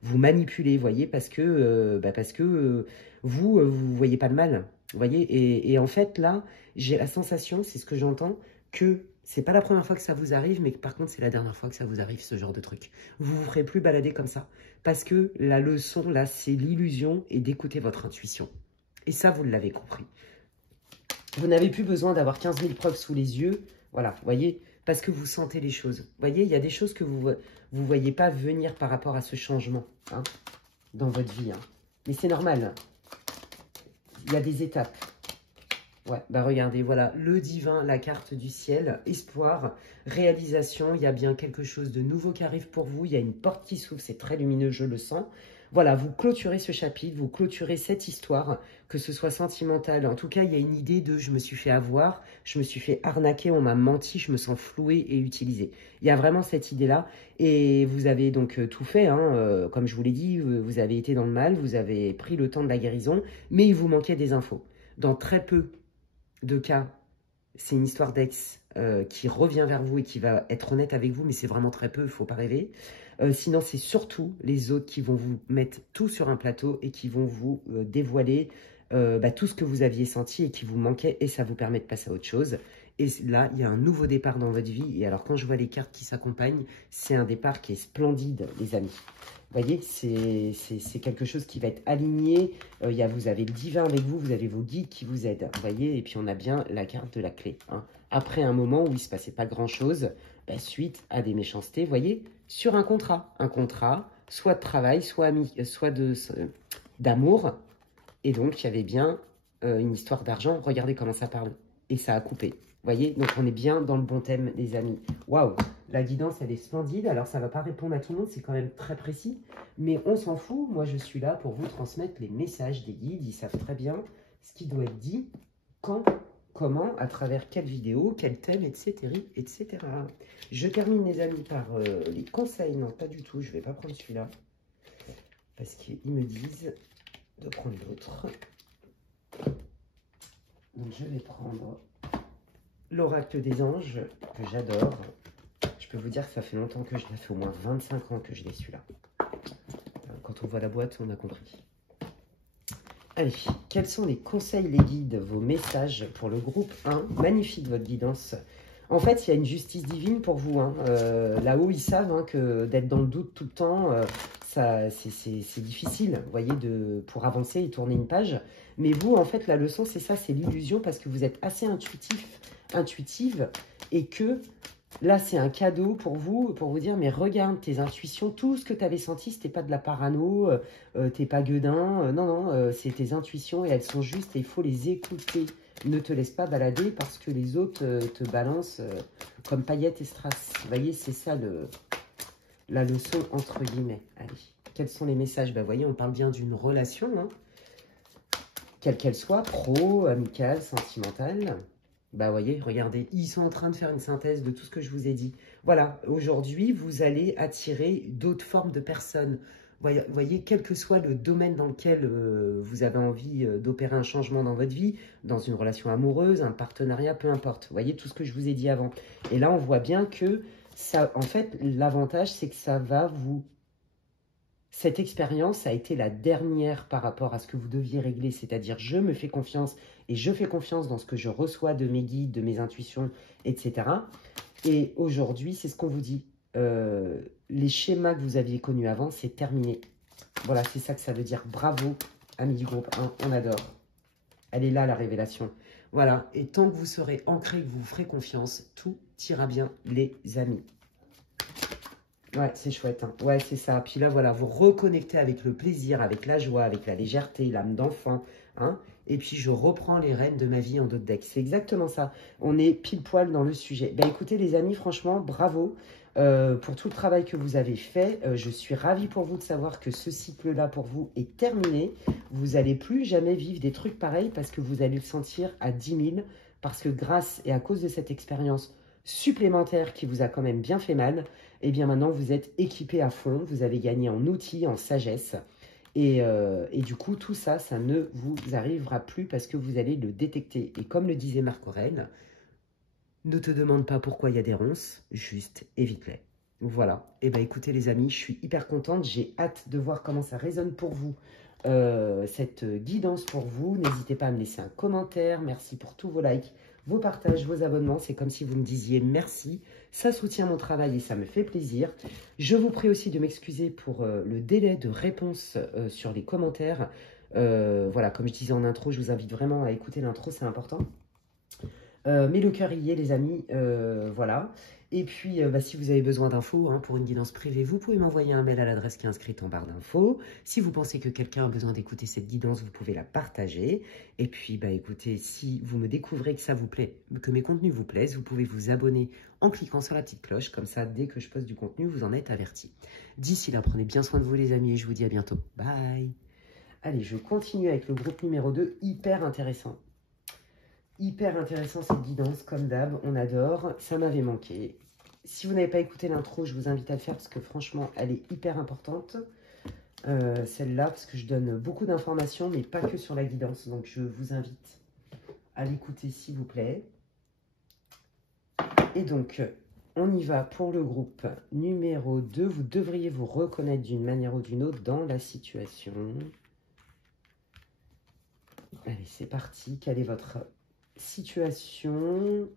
vous manipuler, vous voyez, parce que, vous voyez pas le mal, vous voyez. Et en fait, là, j'ai la sensation, c'est ce que j'entends, que c'est pas la première fois que ça vous arrive, mais que par contre, c'est la dernière fois que ça vous arrive, ce genre de truc. Vous vous ferez plus balader comme ça. Parce que la leçon, là, c'est l'illusion et d'écouter votre intuition. Et ça, vous l'avez compris. Vous n'avez plus besoin d'avoir 15 000 preuves sous les yeux. Voilà, vous voyez, parce que vous sentez les choses. Vous voyez, il y a des choses que vous ne voyez pas venir par rapport à ce changement hein, dans votre vie. Hein. Mais c'est normal. Hein. Il y a des étapes. Ouais, bah regardez, voilà, le divin, la carte du ciel, espoir, réalisation. Il y a bien quelque chose de nouveau qui arrive pour vous. Il y a une porte qui s'ouvre, c'est très lumineux, je le sens. Voilà, vous clôturez ce chapitre, vous clôturez cette histoire, que ce soit sentimentale. En tout cas, il y a une idée de « je me suis fait avoir, je me suis fait arnaquer, on m'a menti, je me sens floué et utilisé ». Il y a vraiment cette idée-là et vous avez donc tout fait. Hein, comme je vous l'ai dit, vous avez été dans le mal, vous avez pris le temps de la guérison, mais il vous manquait des infos. Dans très peu de cas, c'est une histoire d'ex qui revient vers vous et qui va être honnête avec vous, mais c'est vraiment très peu, il ne faut pas rêver. Sinon, c'est surtout les autres qui vont vous mettre tout sur un plateau et qui vont vous dévoiler tout ce que vous aviez senti et qui vous manquait et ça vous permet de passer à autre chose. Et là, il y a un nouveau départ dans votre vie. Et alors, quand je vois les cartes qui s'accompagnent, c'est un départ qui est splendide, les amis. Vous voyez, c'est quelque chose qui va être aligné. Vous avez le divin avec vous, vous avez vos guides qui vous aident. Vous voyez, et puis on a bien la carte de la clé. Hein. Après un moment où il ne se passait pas grand-chose, suite à des méchancetés, vous voyez, sur un contrat. Un contrat, soit de travail, soit d'amour. Et donc, il y avait bien une histoire d'argent. Regardez comment ça parle. Et ça a coupé. Vous voyez, donc on est bien dans le bon thème, les amis. Waouh, la guidance, elle est splendide. Alors, ça ne va pas répondre à tout le monde, c'est quand même très précis. Mais on s'en fout. Moi, je suis là pour vous transmettre les messages des guides. Ils savent très bien ce qui doit être dit, quand, comment, à travers quelle vidéo, quel thème, etc. etc. Je termine, les amis, par les conseils. Non, pas du tout. Je ne vais pas prendre celui-là. Parce qu'ils me disent de prendre d'autres. Donc, je vais prendre l'oracle des anges, que j'adore. Je peux vous dire que ça fait longtemps que je l'ai fait, au moins 25 ans que je l'ai celui-là. Quand on voit la boîte, on a compris. Allez, quels sont les conseils, les guides, vos messages pour le groupe 1? Magnifique votre guidance. En fait, il y a une justice divine pour vous. Hein. Là-haut, ils savent hein, que d'être dans le doute tout le temps, c'est difficile, vous voyez, pour avancer et tourner une page. Mais vous, en fait, la leçon, c'est ça, c'est l'illusion, parce que vous êtes assez intuitive, et que là, c'est un cadeau pour vous dire, mais regarde tes intuitions, tout ce que tu avais senti, c'était pas de la parano, t'es pas gueudin, non, c'est tes intuitions, et elles sont justes, et il faut les écouter. Ne te laisse pas balader parce que les autres te balancent comme paillettes et strass. Vous voyez, c'est ça la leçon entre guillemets. Allez, quels sont les messages? Vous voyez, on parle bien d'une relation, hein, quelle qu'elle soit, pro, amicale, sentimentale. Bah, voyez, regardez, ils sont en train de faire une synthèse de tout ce que je vous ai dit. Voilà, aujourd'hui, vous allez attirer d'autres formes de personnes. Voyez, quel que soit le domaine dans lequel vous avez envie d'opérer un changement dans votre vie, dans une relation amoureuse, un partenariat, peu importe. Vous voyez tout ce que je vous ai dit avant. Et là, on voit bien que ça, en fait, l'avantage, c'est que ça va vous... Cette expérience a été la dernière par rapport à ce que vous deviez régler, c'est-à-dire je me fais confiance et je fais confiance dans ce que je reçois de mes guides, de mes intuitions, etc. Et aujourd'hui, c'est ce qu'on vous dit. Les schémas que vous aviez connus avant, c'est terminé. Voilà, c'est ça que ça veut dire. Bravo, amis du groupe 1, on adore. Elle est là, la révélation. Voilà, et tant que vous serez ancré, que vous ferez confiance, tout ira bien, les amis. Ouais, c'est chouette. Hein. Ouais, c'est ça. Puis là, voilà, vous reconnectez avec le plaisir, avec la joie, avec la légèreté, l'âme d'enfant. Hein. Et puis, je reprends les rênes de ma vie en d'autres decks. C'est exactement ça. On est pile poil dans le sujet. Ben, écoutez, les amis, franchement, bravo pour tout le travail que vous avez fait. Je suis ravie pour vous de savoir que ce cycle-là, pour vous, est terminé. Vous n'allez plus jamais vivre des trucs pareils parce que vous allez le sentir à 10 000. Parce que grâce et à cause de cette expérience supplémentaire qui vous a quand même bien fait mal, et bien maintenant vous êtes équipé à fond, vous avez gagné en outils, en sagesse, et du coup tout ça, ça ne vous arrivera plus parce que vous allez le détecter. Et comme le disait Marc Aurèle, ne te demande pas pourquoi il y a des ronces, juste évite-les. Voilà, et bien écoutez les amis, je suis hyper contente, j'ai hâte de voir comment ça résonne pour vous, cette guidance pour vous. N'hésitez pas à me laisser un commentaire, merci pour tous vos likes, vos partages, vos abonnements, c'est comme si vous me disiez merci, ça soutient mon travail et ça me fait plaisir. Je vous prie aussi de m'excuser pour le délai de réponse sur les commentaires. Voilà, comme je disais en intro, je vous invite vraiment à écouter l'intro, c'est important. Mais le cœur y est, les amis, voilà. Et puis, si vous avez besoin d'infos hein, pour une guidance privée, vous pouvez m'envoyer un mail à l'adresse qui est inscrite en barre d'infos. Si vous pensez que quelqu'un a besoin d'écouter cette guidance, vous pouvez la partager. Et puis, écoutez, si vous me découvrez que ça vous plaît, que mes contenus vous plaisent, vous pouvez vous abonner en cliquant sur la petite cloche. Comme ça, dès que je poste du contenu, vous en êtes avertis. D'ici là, prenez bien soin de vous, les amis, et je vous dis à bientôt. Bye. Allez, je continue avec le groupe numéro 2, hyper intéressant. Hyper intéressant cette guidance, comme d'hab, on adore, ça m'avait manqué. Si vous n'avez pas écouté l'intro, je vous invite à le faire parce que franchement, elle est hyper importante, celle-là, parce que je donne beaucoup d'informations, mais pas que sur la guidance. Donc je vous invite à l'écouter s'il vous plaît. Et donc, on y va pour le groupe numéro 2. Vous devriez vous reconnaître d'une manière ou d'une autre dans la situation. Allez, c'est parti. Quelle est votre situation?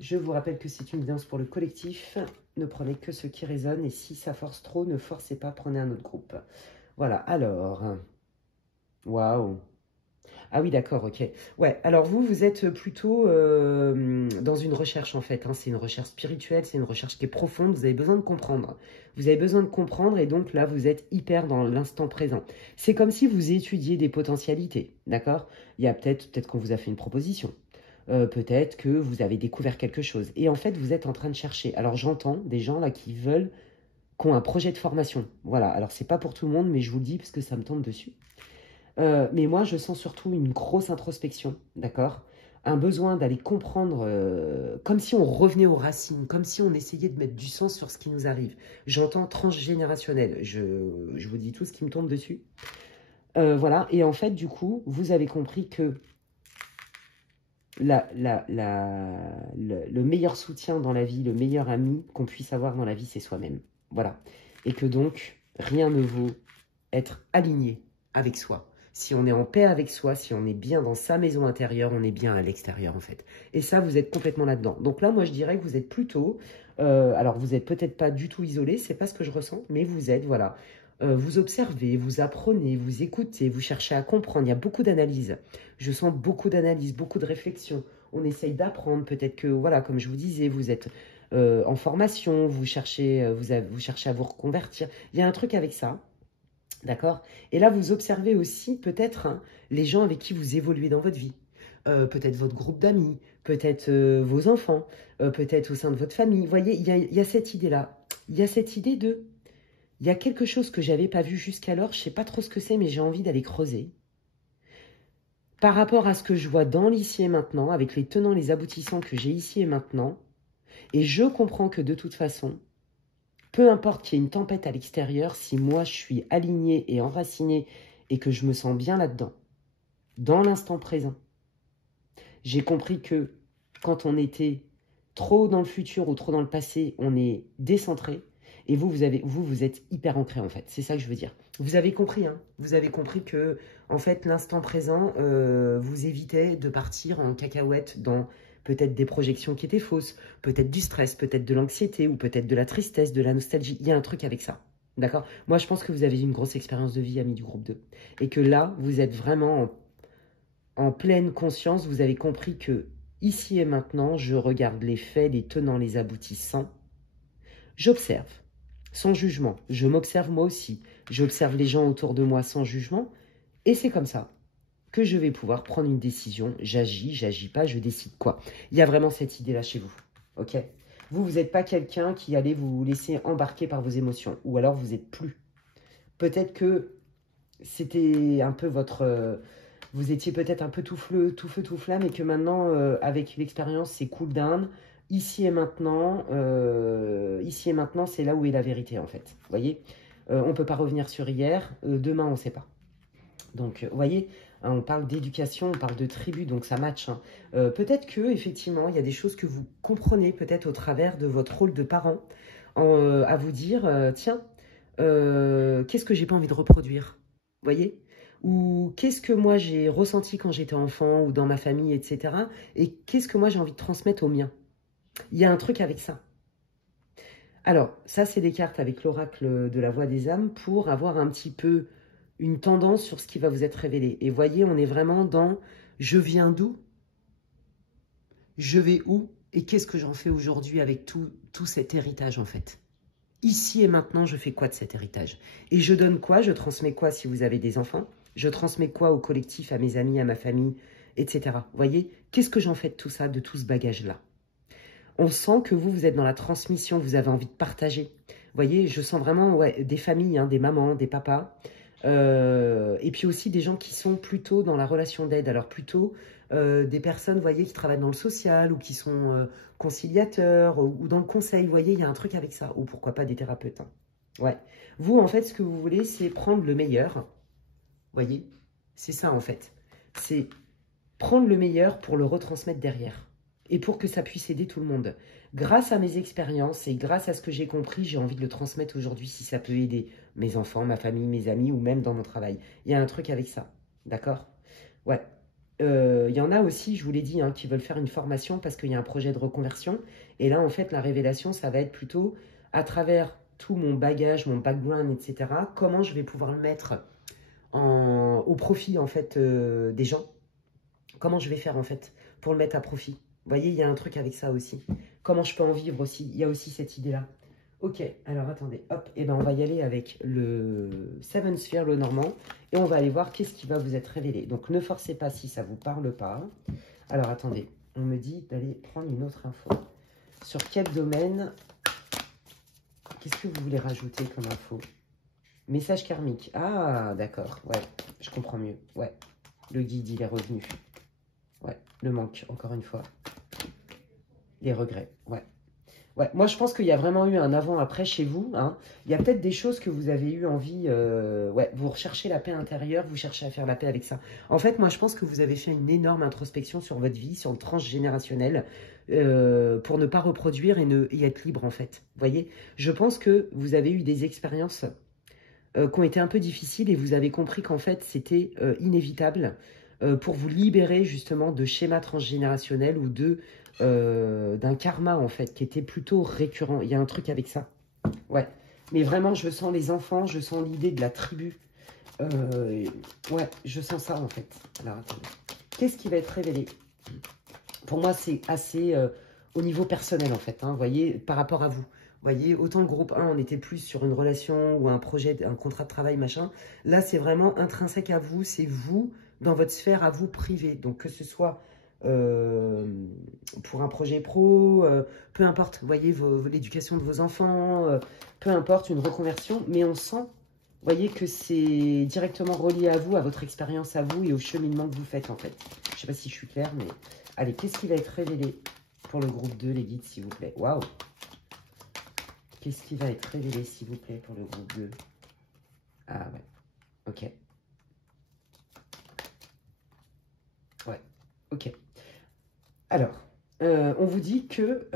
Je vous rappelle que c'est une guidance pour le collectif. Ne prenez que ce qui résonne et si ça force trop, ne forcez pas, prenez un autre groupe. Voilà, alors. Waouh. Ah oui, d'accord, ok. Ouais, alors vous êtes plutôt dans une recherche en fait. Hein. C'est une recherche spirituelle, c'est une recherche qui est profonde. Vous avez besoin de comprendre. Vous avez besoin de comprendre et donc là, vous êtes hyper dans l'instant présent. C'est comme si vous étudiez des potentialités, d'accord? Il y a peut-être qu'on vous a fait une proposition. Peut-être que vous avez découvert quelque chose. Et en fait, vous êtes en train de chercher. Alors j'entends des gens là qui veulent, qui ont un projet de formation. Voilà, alors c'est pas pour tout le monde, mais je vous le dis parce que ça me tombe dessus. Mais moi, je sens surtout une grosse introspection, d'accord? Un besoin d'aller comprendre, comme si on revenait aux racines, comme si on essayait de mettre du sens sur ce qui nous arrive. J'entends transgénérationnel, je vous dis tout ce qui me tombe dessus. Voilà, et en fait, du coup, vous avez compris que le meilleur soutien dans la vie, le meilleur ami qu'on puisse avoir dans la vie, c'est soi-même. Voilà. Et que donc, rien ne vaut être aligné avec soi. Si on est en paix avec soi, si on est bien dans sa maison intérieure, on est bien à l'extérieur en fait. Et ça, vous êtes complètement là-dedans. Donc là, moi, je dirais que vous êtes plutôt... alors, vous n'êtes peut-être pas du tout isolé, c'est pas ce que je ressens, mais vous êtes, voilà. Vous observez, vous apprenez, vous écoutez, vous cherchez à comprendre. Il y a beaucoup d'analyses. Je sens beaucoup d'analyses, beaucoup de réflexion. On essaye d'apprendre. Peut-être que, voilà, comme je vous disais, vous êtes en formation, vous cherchez à vous reconvertir. Il y a un truc avec ça. D'accord? Et là, vous observez aussi peut-être hein, les gens avec qui vous évoluez dans votre vie. peut-être votre groupe d'amis, peut-être vos enfants, peut-être au sein de votre famille. Vous voyez, il y a cette idée-là. Il y a cette idée de... Il y a quelque chose que j'avais pas vu jusqu'alors, je sais pas trop ce que c'est, mais j'ai envie d'aller creuser. Par rapport à ce que je vois dans l'ici et maintenant, avec les tenants, les aboutissants que j'ai ici et maintenant, et je comprends que de toute façon, peu importe qu'il y ait une tempête à l'extérieur, si moi je suis alignée et enracinée et que je me sens bien là-dedans, dans l'instant présent, j'ai compris que quand on était trop dans le futur ou trop dans le passé, on est décentré. Et vous êtes hyper ancré en fait. C'est ça que je veux dire. Vous avez compris, hein. Vous avez compris que, en fait, l'instant présent vous évitait de partir en cacahuète dans peut-être des projections qui étaient fausses, peut-être du stress, peut-être de l'anxiété ou peut-être de la tristesse, de la nostalgie. Il y a un truc avec ça. D'accord? Moi, je pense que vous avez eu une grosse expérience de vie, amis du groupe 2. Et que là, vous êtes vraiment en pleine conscience. Vous avez compris que ici et maintenant, je regarde les faits, les tenants, les aboutissants. J'observe. Sans jugement. Je m'observe moi aussi. J'observe les gens autour de moi sans jugement. Et c'est comme ça que je vais pouvoir prendre une décision. J'agis pas, je décide quoi. Il y a vraiment cette idée-là chez vous. Ok? Vous n'êtes pas quelqu'un qui allait vous laisser embarquer par vos émotions. Ou alors vous n'êtes plus. Peut-être que c'était un peu votre... vous étiez peut-être un peu tout feu, tout flamme. Et que maintenant, avec l'expérience, c'est cool down. Ici et maintenant, c'est là où est la vérité, en fait. Vous voyez, on ne peut pas revenir sur hier. Demain, on ne sait pas. Donc, vous voyez, hein, on parle d'éducation, on parle de tribu, donc ça match. Hein. Peut-être que effectivement, il y a des choses que vous comprenez peut-être au travers de votre rôle de parent, à vous dire, tiens, qu'est-ce que j'ai pas envie de reproduire? Vous voyez? Ou qu'est-ce que moi j'ai ressenti quand j'étais enfant ou dans ma famille, etc. Et qu'est-ce que moi j'ai envie de transmettre aux miens? Il y a un truc avec ça. Alors, ça, c'est des cartes avec l'oracle de la voix des âmes pour avoir un petit peu une tendance sur ce qui va vous être révélé. Et voyez, on est vraiment dans « je viens d'où? Je vais où? Et qu'est-ce que j'en fais aujourd'hui avec tout cet héritage, en fait ?» Ici et maintenant, je fais quoi de cet héritage? Et je donne quoi? Je transmets quoi si vous avez des enfants? Je transmets quoi au collectif, à mes amis, à ma famille, etc. Vous voyez? Qu'est-ce que j'en fais de tout ça, de tout ce bagage-là? On sent que vous êtes dans la transmission, vous avez envie de partager. Vous voyez, je sens vraiment des familles, hein, des mamans, des papas, et puis aussi des gens qui sont plutôt dans la relation d'aide. Alors plutôt des personnes, vous voyez, qui travaillent dans le social ou qui sont conciliateurs ou dans le conseil. Vous voyez, il y a un truc avec ça. Ou pourquoi pas des thérapeutes. Hein. Ouais. Vous, en fait, ce que vous voulez, c'est prendre le meilleur. Vous voyez, c'est ça, en fait. C'est prendre le meilleur pour le retransmettre derrière. Et pour que ça puisse aider tout le monde. Grâce à mes expériences et grâce à ce que j'ai compris, j'ai envie de le transmettre aujourd'hui si ça peut aider mes enfants, ma famille, mes amis ou même dans mon travail. Il y a un truc avec ça, d'accord? Ouais. Il y en a aussi, je vous l'ai dit, hein, qui veulent faire une formation parce qu'il y a un projet de reconversion. Et là, en fait, la révélation, ça va être plutôt à travers tout mon bagage, mon background, etc. Comment je vais pouvoir le mettre au profit, en fait, des gens. Comment je vais faire, en fait, pour le mettre à profit. Vous voyez, il y a un truc avec ça aussi. Comment je peux en vivre aussi? Il y a aussi cette idée-là. Ok, alors attendez, hop, et ben on va y aller avec le Seven Sphere, le normand, et on va aller voir qu'est-ce qui va vous être révélé. Donc ne forcez pas si ça ne vous parle pas. Alors attendez, on me dit d'aller prendre une autre info. Sur quel domaine? Qu'est-ce que vous voulez rajouter comme info? Message karmique. Ah, d'accord, ouais, je comprends mieux. Ouais, le guide, il est revenu. Ouais, le manque, encore une fois. Les regrets, ouais. Ouais, moi, je pense qu'il y a vraiment eu un avant-après chez vous. Hein. Il y a peut-être des choses que vous avez eu envie... ouais, vous recherchez la paix intérieure, vous cherchez à faire la paix avec ça. En fait, moi, je pense que vous avez fait une énorme introspection sur votre vie, sur le transgénérationnel, pour ne pas reproduire et être libre, en fait. Vous voyez? Je pense que vous avez eu des expériences qui ont été un peu difficiles et vous avez compris qu'en fait, c'était inévitable pour vous libérer, justement, de schémas transgénérationnels ou d'un karma, en fait, qui était plutôt récurrent. Il y a un truc avec ça. Ouais. Mais vraiment, je sens les enfants, je sens l'idée de la tribu. Ouais, je sens ça, en fait. Alors, attendez. Qu'est-ce qui va être révélé? Pour moi, c'est assez au niveau personnel, en fait. Hein, vous voyez, par rapport à vous. Vous voyez, autant le groupe 1, on était plus sur une relation ou un projet, un contrat de travail, machin. Là, c'est vraiment intrinsèque à vous. C'est vous, dans votre sphère à vous privée. Donc, que ce soit pour un projet pro, peu importe, vous voyez, l'éducation de vos enfants, peu importe, une reconversion, mais on sent, vous voyez, que c'est directement relié à vous, à votre expérience à vous et au cheminement que vous faites, en fait. Je ne sais pas si je suis claire, mais... Allez, qu'est-ce qui va être révélé pour le groupe 2, les guides, s'il vous plaît? Waouh! Qu'est-ce qui va être révélé, s'il vous plaît, pour le groupe 2? Ah, ouais. Ok. Ouais. Ok. Alors, on vous dit que...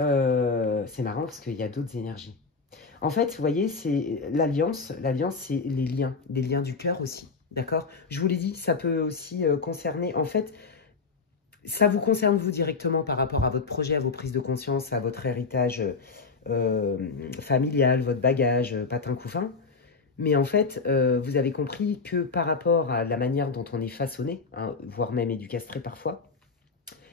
c'est marrant parce qu'il y a d'autres énergies. En fait, vous voyez, c'est l'alliance. L'alliance, c'est les liens. Des liens du cœur aussi. D'accord? Je vous l'ai dit, ça peut aussi concerner... En fait, ça vous concerne vous directement par rapport à votre projet, à vos prises de conscience, à votre héritage familial, votre bagage, patin couffin. Mais en fait, vous avez compris que par rapport à la manière dont on est façonné, hein, voire même éducastré parfois,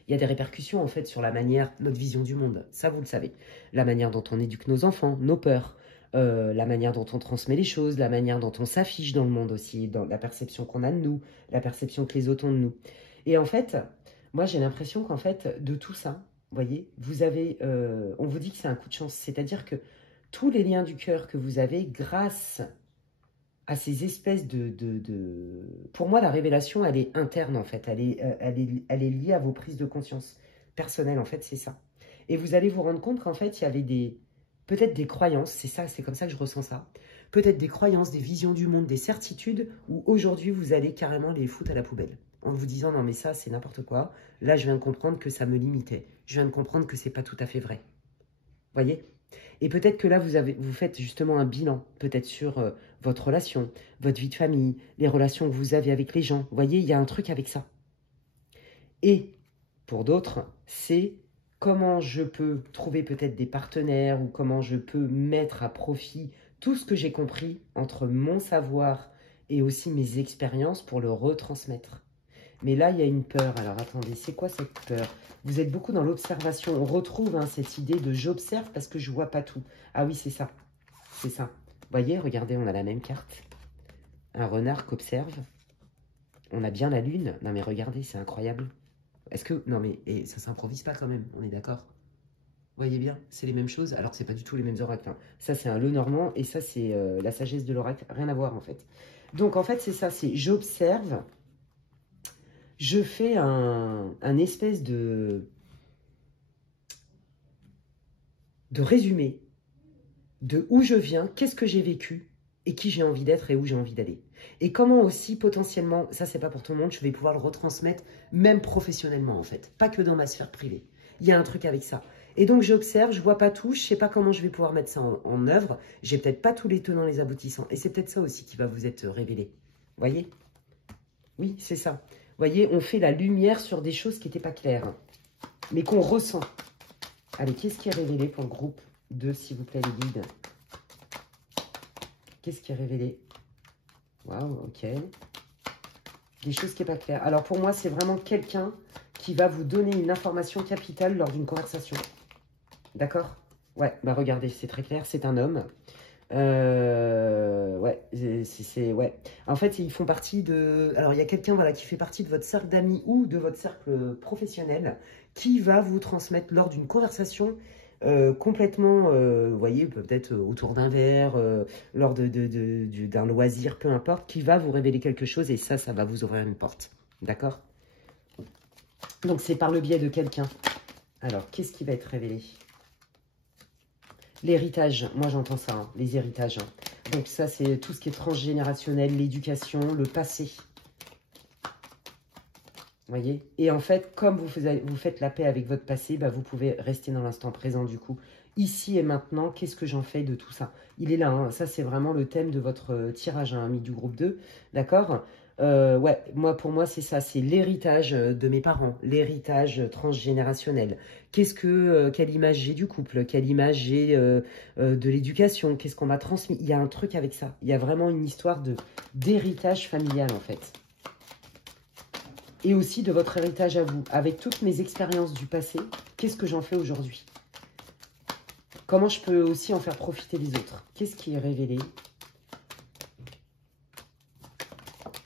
il y a des répercussions en fait sur la manière, notre vision du monde. Ça, vous le savez. La manière dont on éduque nos enfants, nos peurs, la manière dont on transmet les choses, la manière dont on s'affiche dans le monde aussi, dans la perception qu'on a de nous, la perception que les autres ont de nous. Et en fait, moi j'ai l'impression qu'en fait, de tout ça, vous voyez, vous avez, on vous dit que c'est un coup de chance. C'est-à-dire que tous les liens du cœur que vous avez grâce à ces espèces Pour moi, la révélation, elle est interne, en fait. Elle est liée à vos prises de conscience personnelles, en fait, c'est ça. Et vous allez vous rendre compte qu'en fait, il y avait peut-être des croyances, c'est ça, c'est comme ça que je ressens ça. Peut-être des croyances, des visions du monde, des certitudes, où aujourd'hui, vous allez carrément les foutre à la poubelle. En vous disant, non mais ça, c'est n'importe quoi. Là, je viens de comprendre que ça me limitait. Je viens de comprendre que c'est pas tout à fait vrai. Voyez ? Et peut-être que là, vous faites justement un bilan, peut-être sur votre relation, votre vie de famille, les relations que vous avez avec les gens. Vous voyez, il y a un truc avec ça. Et pour d'autres, c'est comment je peux trouver peut-être des partenaires ou comment je peux mettre à profit tout ce que j'ai compris entre mon savoir et aussi mes expériences pour le retransmettre. Mais là, il y a une peur. Alors, attendez, c'est quoi cette peur? Vous êtes beaucoup dans l'observation. On retrouve cette idée de j'observe parce que je ne vois pas tout. Ah oui, c'est ça. C'est ça. Vous voyez, regardez, on a la même carte. Un renard qu'observe. On a bien la lune. Non, mais regardez, c'est incroyable. Est-ce que... Non, mais ça ne s'improvise pas quand même. On est d'accord? Vous voyez bien, c'est les mêmes choses. Alors, c'est pas du tout les mêmes oracles. Hein. Ça, c'est un le normand et ça, c'est la sagesse de l'oracle. Rien à voir, en fait. Donc, en fait, c'est ça. C'est j'observe. Je fais un espèce de résumé de où je viens, qu'est-ce que j'ai vécu et qui j'ai envie d'être et où j'ai envie d'aller. Et comment aussi potentiellement, ça c'est pas pour tout le monde, je vais pouvoir le retransmettre même professionnellement en fait, pas que dans ma sphère privée. Il y a un truc avec ça. Et donc j'observe, je vois pas tout, je sais pas comment je vais pouvoir mettre ça en œuvre, j'ai peut-être pas tous les tenants, les aboutissants. Et c'est peut-être ça aussi qui va vous être révélé. Vous voyez? Oui, c'est ça. Vous voyez, on fait la lumière sur des choses qui n'étaient pas claires, mais qu'on ressent. Allez, qu'est-ce qui est révélé pour le groupe 2, s'il vous plaît, les guides? Qu'est-ce qui est révélé? Waouh, ok. Des choses qui n'est pas claires. Alors, pour moi, c'est vraiment quelqu'un qui va vous donner une information capitale lors d'une conversation. D'accord? Ouais, bah regardez, c'est très clair, c'est un homme. Ouais, ouais. En fait, ils font partie de... Alors, il y a quelqu'un voilà, qui fait partie de votre cercle d'amis ou de votre cercle professionnel qui va vous transmettre lors d'une conversation complètement, vous voyez, peut-être autour d'un verre, lors d'un loisir, peu importe, qui va vous révéler quelque chose et ça va vous ouvrir une porte. D'accord? Donc, c'est par le biais de quelqu'un. Alors, qu'est-ce qui va être révélé? L'héritage, moi j'entends ça, hein, les héritages. Hein. Donc ça, c'est tout ce qui est transgénérationnel, l'éducation, le passé. Vous voyez? Et en fait, comme vous faites la paix avec votre passé, bah, vous pouvez rester dans l'instant présent du coup. Ici et maintenant, qu'est-ce que j'en fais de tout ça? Il est là, hein, ça c'est vraiment le thème de votre tirage, hein, ami du groupe 2, d'accord? Ouais, pour moi, c'est ça, c'est l'héritage de mes parents, l'héritage transgénérationnel. Quelle image j'ai du couple, quelle image j'ai de l'éducation, qu'est-ce qu'on m'a transmis. Il y a un truc avec ça, il y a vraiment une histoire d'héritage familial en fait. Et aussi de votre héritage à vous, avec toutes mes expériences du passé, qu'est-ce que j'en fais aujourd'hui? Comment je peux aussi en faire profiter les autres? Qu'est-ce qui est révélé?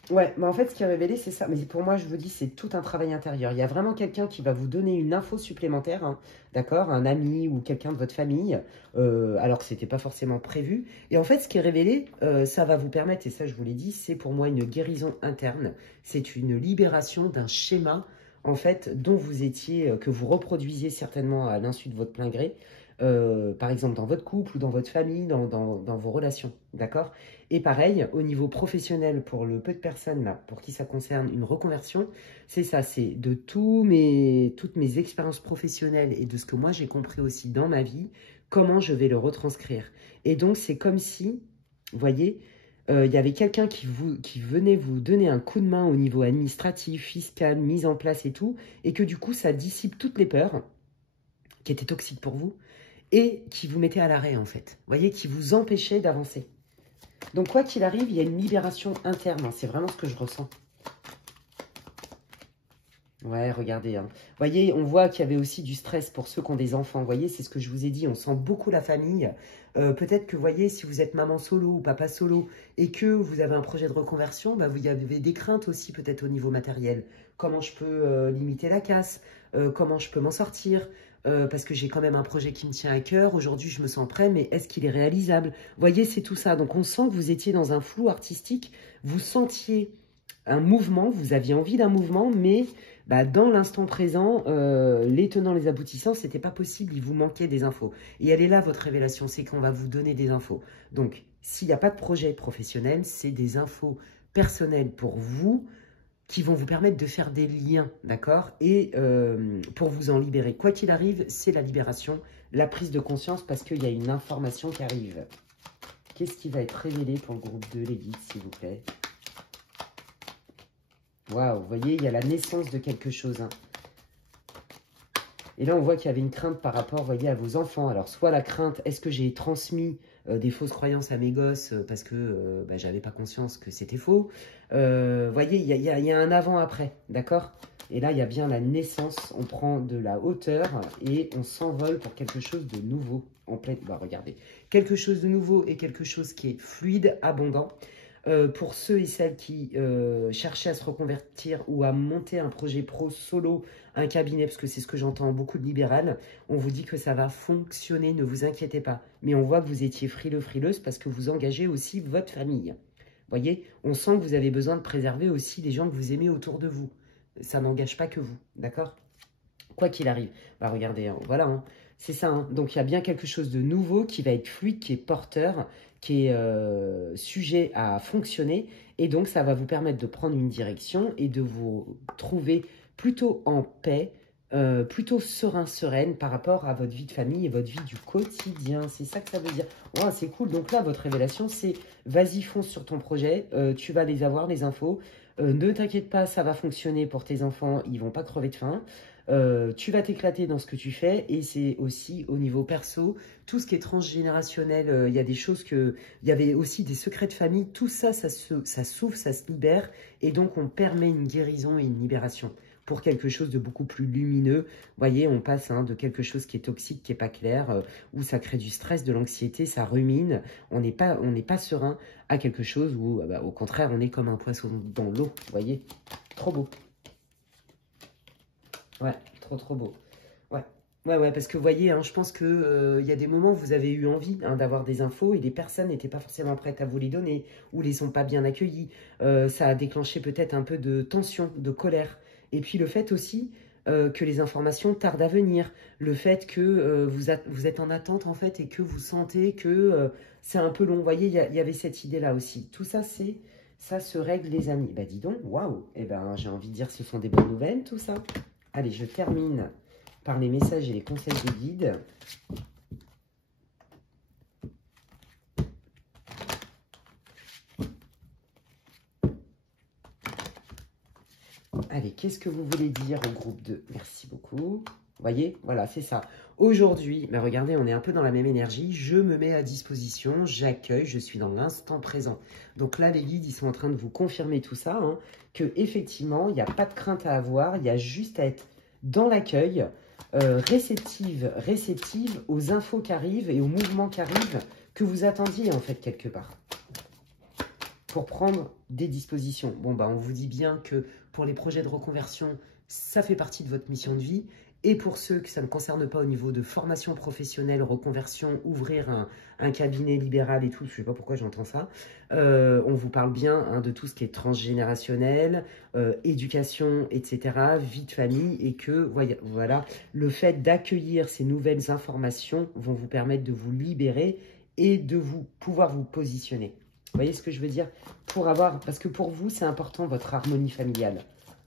Ouais, mais en fait, ce qui est révélé, c'est ça. Mais pour moi, je vous dis, c'est tout un travail intérieur. Il y a vraiment quelqu'un qui va vous donner une info supplémentaire, hein, d'accord? Un ami ou quelqu'un de votre famille, alors que ce n'était pas forcément prévu. Et en fait, ce qui est révélé, ça va vous permettre, et ça, je vous l'ai dit, c'est pour moi une guérison interne. C'est une libération d'un schéma, en fait, dont vous étiez, que vous reproduisiez certainement à l'insu de votre plein gré. Par exemple, dans votre couple ou dans votre famille, dans vos relations, d'accord? Et pareil, au niveau professionnel, pour le peu de personnes là, pour qui ça concerne une reconversion, c'est ça, c'est de toutes mes expériences professionnelles et de ce que moi j'ai compris aussi dans ma vie, comment je vais le retranscrire. Et donc, c'est comme si, vous voyez, il y avait quelqu'un qui venait vous donner un coup de main au niveau administratif, fiscal, mise en place et tout, et que du coup, ça dissipe toutes les peurs qui étaient toxiques pour vous et qui vous mettait à l'arrêt, en fait. Vous voyez, qui vous empêchait d'avancer. Donc, quoi qu'il arrive, il y a une libération interne. Hein. C'est vraiment ce que je ressens. Ouais, regardez. Hein. Vous voyez, on voit qu'il y avait aussi du stress pour ceux qui ont des enfants. Vous voyez, c'est ce que je vous ai dit. On sent beaucoup la famille. Peut-être que, vous voyez, si vous êtes maman solo ou papa solo et que vous avez un projet de reconversion, bah, vous y avez des craintes aussi peut-être au niveau matériel. Comment je peux limiter la casse? Comment je peux m'en sortir? Parce que j'ai quand même un projet qui me tient à cœur. Aujourd'hui, je me sens prêt, mais est-ce qu'il est réalisable? Vous voyez, c'est tout ça. Donc, on sent que vous étiez dans un flou artistique. Vous sentiez un mouvement, vous aviez envie d'un mouvement, mais bah, dans l'instant présent, les tenants, les aboutissants, c'était pas possible, il vous manquait des infos. Et elle est là, votre révélation, c'est qu'on va vous donner des infos. Donc, s'il n'y a pas de projet professionnel, c'est des infos personnelles pour vous, qui vont vous permettre de faire des liens, d'accord? Et pour vous en libérer. Quoi qu'il arrive, c'est la libération, la prise de conscience, parce qu'il y a une information qui arrive. Qu'est-ce qui va être révélé pour le groupe 2, les guides, s'il vous plaît? Waouh, vous voyez, il y a la naissance de quelque chose. Hein. Et là, on voit qu'il y avait une crainte par rapport, vous voyez, à vos enfants. Alors, soit la crainte, est-ce que j'ai transmis des fausses croyances à mes gosses parce que bah, j'avais pas conscience que c'était faux. Vous voyez, il y a un avant-après, d'accord? Et là, il y a bien la naissance. On prend de la hauteur et on s'envole pour quelque chose de nouveau. En pleine... Bah, regardez, quelque chose de nouveau et quelque chose qui est fluide, abondant. Pour ceux et celles qui cherchaient à se reconvertir ou à monter un projet pro solo, un cabinet, parce que c'est ce que j'entends beaucoup de libérales, on vous dit que ça va fonctionner, ne vous inquiétez pas. Mais on voit que vous étiez frileux, frileuse parce que vous engagez aussi votre famille. Vous voyez, on sent que vous avez besoin de préserver aussi les gens que vous aimez autour de vous. Ça n'engage pas que vous, d'accord? Quoi qu'il arrive. Bah regardez, hein, voilà, hein, c'est ça. Hein. Donc il y a bien quelque chose de nouveau qui va être fluide, qui est porteur, qui est sujet à fonctionner. Et donc ça va vous permettre de prendre une direction et de vous trouver plutôt en paix, plutôt serein, sereine par rapport à votre vie de famille et votre vie du quotidien. C'est ça que ça veut dire. Oh, c'est cool. Donc là, votre révélation, c'est vas-y, fonce sur ton projet. Tu vas les avoir, les infos. Ne t'inquiète pas, ça va fonctionner pour tes enfants. Ils vont pas crever de faim. Tu vas t'éclater dans ce que tu fais et c'est aussi au niveau perso, tout ce qui est transgénérationnel, il y a des choses il y avait aussi des secrets de famille, tout ça, ça s'ouvre, ça se libère et donc on permet une guérison et une libération pour quelque chose de beaucoup plus lumineux. Vous voyez, on passe de quelque chose qui est toxique, qui n'est pas clair, où ça crée du stress, de l'anxiété, ça rumine, on n'est pas serein à quelque chose où, bah, au contraire, on est comme un poisson dans l'eau, vous voyez, trop beau. Ouais, trop beau. Ouais, ouais, parce que vous voyez, hein, je pense que y a des moments où vous avez eu envie d'avoir des infos et des personnes n'étaient pas forcément prêtes à vous les donner ou les sont pas bien accueillies. Ça a déclenché peut-être un peu de tension, de colère. Et puis le fait aussi que les informations tardent à venir. Le fait que vous êtes en attente en fait et que vous sentez que c'est un peu long. Vous voyez, il y avait cette idée-là aussi. Tout ça, ça se règle les amis. Bah dis donc, waouh. Eh ben, j'ai envie de dire, ce sont des bonnes nouvelles tout ça. Allez, je termine par les messages et les conseils de guide. Allez, qu'est-ce que vous voulez dire au groupe 2? Merci beaucoup. Vous voyez, voilà, c'est ça. Aujourd'hui, mais regardez, on est un peu dans la même énergie. Je me mets à disposition, j'accueille, je suis dans l'instant présent. Donc là, les guides, ils sont en train de vous confirmer tout ça, hein, que effectivement, il n'y a pas de crainte à avoir, il y a juste à être dans l'accueil, réceptive aux infos qui arrivent et aux mouvements qui arrivent que vous attendiez en fait quelque part. pour prendre des dispositions. Bon, bah, on vous dit bien que pour les projets de reconversion, ça fait partie de votre mission de vie. Et pour ceux que ça ne concerne pas au niveau de formation professionnelle, reconversion, ouvrir un cabinet libéral et tout, je ne sais pas pourquoi j'entends ça, on vous parle bien hein, de tout ce qui est transgénérationnel, éducation, etc., vie de famille, et que voilà, le fait d'accueillir ces nouvelles informations vont vous permettre de vous libérer et de pouvoir vous positionner. Vous voyez ce que je veux dire? Parce que pour vous, c'est important votre harmonie familiale.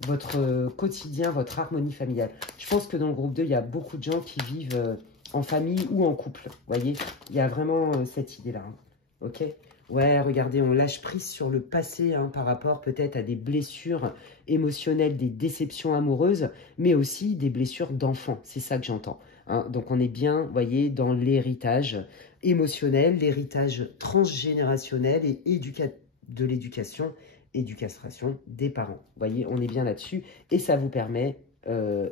Votre quotidien, votre harmonie familiale. Je pense que dans le groupe 2, il y a beaucoup de gens qui vivent en famille ou en couple. Vous voyez, il y a vraiment cette idée-là. Hein. Ok? Ouais, regardez, on lâche prise sur le passé hein, par rapport peut-être à des blessures émotionnelles, des déceptions amoureuses, mais aussi des blessures d'enfants. C'est ça que j'entends. Hein. Donc on est bien, vous voyez, dans l'héritage émotionnel, l'héritage transgénérationnel et de l'éducation éducation des parents. Vous voyez, on est bien là-dessus et ça vous permet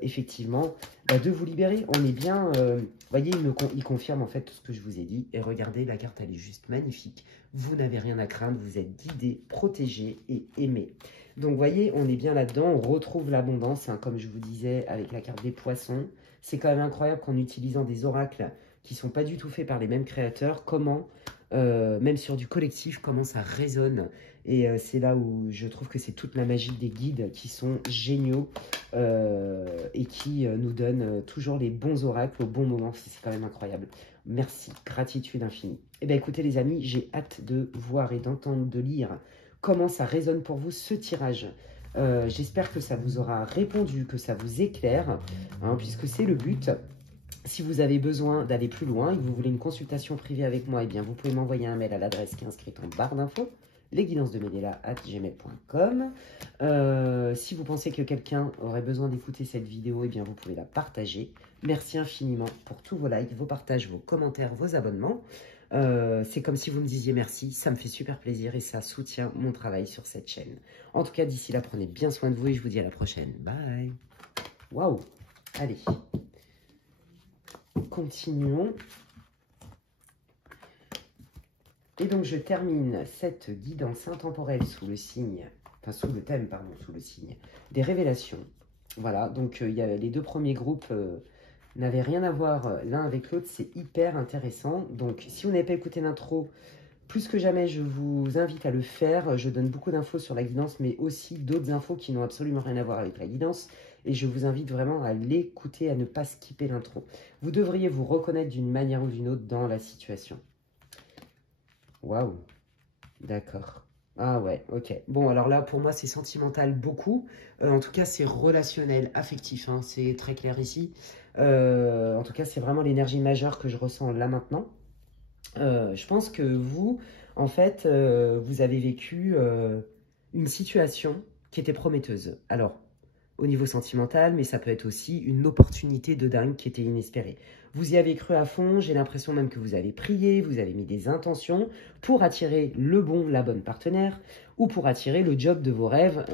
effectivement de vous libérer. On est bien, vous voyez, il confirme en fait tout ce que je vous ai dit. Et regardez, la carte, elle est juste magnifique. Vous n'avez rien à craindre, vous êtes guidé, protégé et aimé. Donc, vous voyez, on est bien là-dedans. On retrouve l'abondance, hein, comme je vous disais, avec la carte des poissons. C'est quand même incroyable qu'en utilisant des oracles qui ne sont pas du tout faits par les mêmes créateurs, comment, même sur du collectif, comment ça résonne. Et c'est là où je trouve que c'est toute la magie des guides qui sont géniaux et qui nous donnent toujours les bons oracles au bon moment. C'est quand même incroyable. Merci, gratitude infinie. Eh bien écoutez les amis, j'ai hâte de voir et d'entendre, de lire comment ça résonne pour vous ce tirage. J'espère que ça vous aura répondu, que ça vous éclaire, hein, puisque c'est le but. Si vous avez besoin d'aller plus loin et que vous voulez une consultation privée avec moi, eh bien vous pouvez m'envoyer un mail à l'adresse qui est inscrite en barre d'infos, lesguidancesdemedela@gmail.com. Si vous pensez que quelqu'un aurait besoin d'écouter cette vidéo, eh bien vous pouvez la partager. Merci infiniment pour tous vos likes, vos partages, vos commentaires, vos abonnements. C'est comme si vous me disiez merci, ça me fait super plaisir et ça soutient mon travail sur cette chaîne. En tout cas, d'ici là, prenez bien soin de vous et je vous dis à la prochaine. Bye. Waouh. Allez. Continuons. Et donc, je termine cette guidance intemporelle sous le signe, enfin sous le thème, pardon, sous le signe des révélations. Voilà, donc il y a les deux premiers groupes n'avaient rien à voir l'un avec l'autre, c'est hyper intéressant. Donc, si vous n'avez pas écouté l'intro, plus que jamais, je vous invite à le faire. Je donne beaucoup d'infos sur la guidance, mais aussi d'autres infos qui n'ont absolument rien à voir avec la guidance. Et je vous invite vraiment à l'écouter, à ne pas skipper l'intro. Vous devriez vous reconnaître d'une manière ou d'une autre dans la situation. Waouh, d'accord. Ah ouais, ok. Bon, alors là, pour moi, c'est sentimental beaucoup. En tout cas, c'est relationnel, affectif. Hein, c'est très clair ici. En tout cas, c'est vraiment l'énergie majeure que je ressens là maintenant. Je pense que vous, en fait, vous avez vécu une situation qui était prometteuse. Alors, au niveau sentimental, mais ça peut être aussi une opportunité de dingue qui était inespérée. Vous y avez cru à fond, j'ai l'impression même que vous avez prié, vous avez mis des intentions pour attirer le bon, la bonne partenaire, ou pour attirer le job de vos rêves,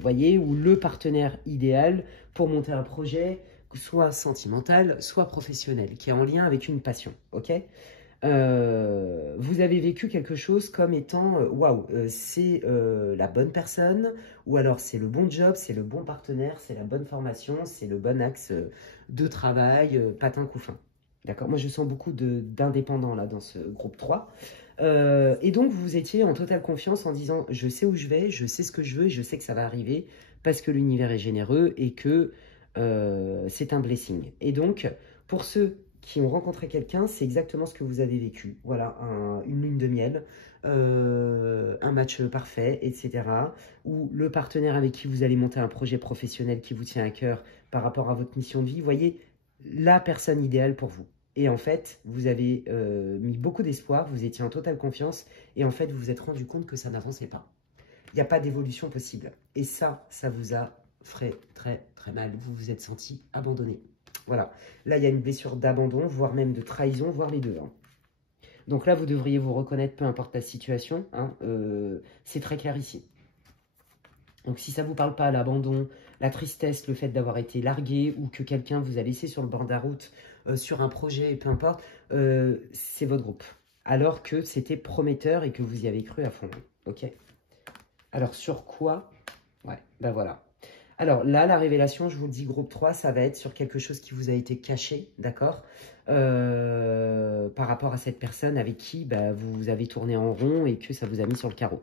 voyez, ou le partenaire idéal pour monter un projet, soit sentimental, soit professionnel, qui est en lien avec une passion, ok ? Vous avez vécu quelque chose comme étant waouh, c'est la bonne personne, ou alors c'est le bon job, c'est le bon partenaire, c'est la bonne formation, c'est le bon axe de travail, patin couffin. D'accord? Moi, je sens beaucoup d'indépendants là dans ce groupe 3. Et donc, vous étiez en totale confiance en disant je sais où je vais, je sais ce que je veux et je sais que ça va arriver parce que l'univers est généreux et que c'est un blessing. Et donc, pour ceux qui ont rencontré quelqu'un, c'est exactement ce que vous avez vécu. Voilà, une lune de miel, un match parfait, etc. Ou le partenaire avec qui vous allez monter un projet professionnel qui vous tient à cœur par rapport à votre mission de vie. Vous voyez, la personne idéale pour vous. Et en fait, vous avez mis beaucoup d'espoir, vous étiez en totale confiance, et en fait, vous vous êtes rendu compte que ça n'avançait pas. Il n'y a pas d'évolution possible. Et ça vous a fait très, très mal. Vous vous êtes senti abandonné. Voilà, là il y a une blessure d'abandon, voire même de trahison, voire les deux. Hein. Donc là, vous devriez vous reconnaître, peu importe la situation. Hein, c'est très clair ici. Donc si ça ne vous parle pas, l'abandon, la tristesse, le fait d'avoir été largué ou que quelqu'un vous a laissé sur le bord de la route, sur un projet, peu importe, c'est votre groupe. alors que c'était prometteur et que vous y avez cru à fond. Ok. Alors, sur quoi? Ouais, ben voilà. Alors là, la révélation, je vous le dis, groupe 3, ça va être sur quelque chose qui vous a été caché, d'accord, par rapport à cette personne avec qui bah, vous avez tourné en rond et que ça vous a mis sur le carreau.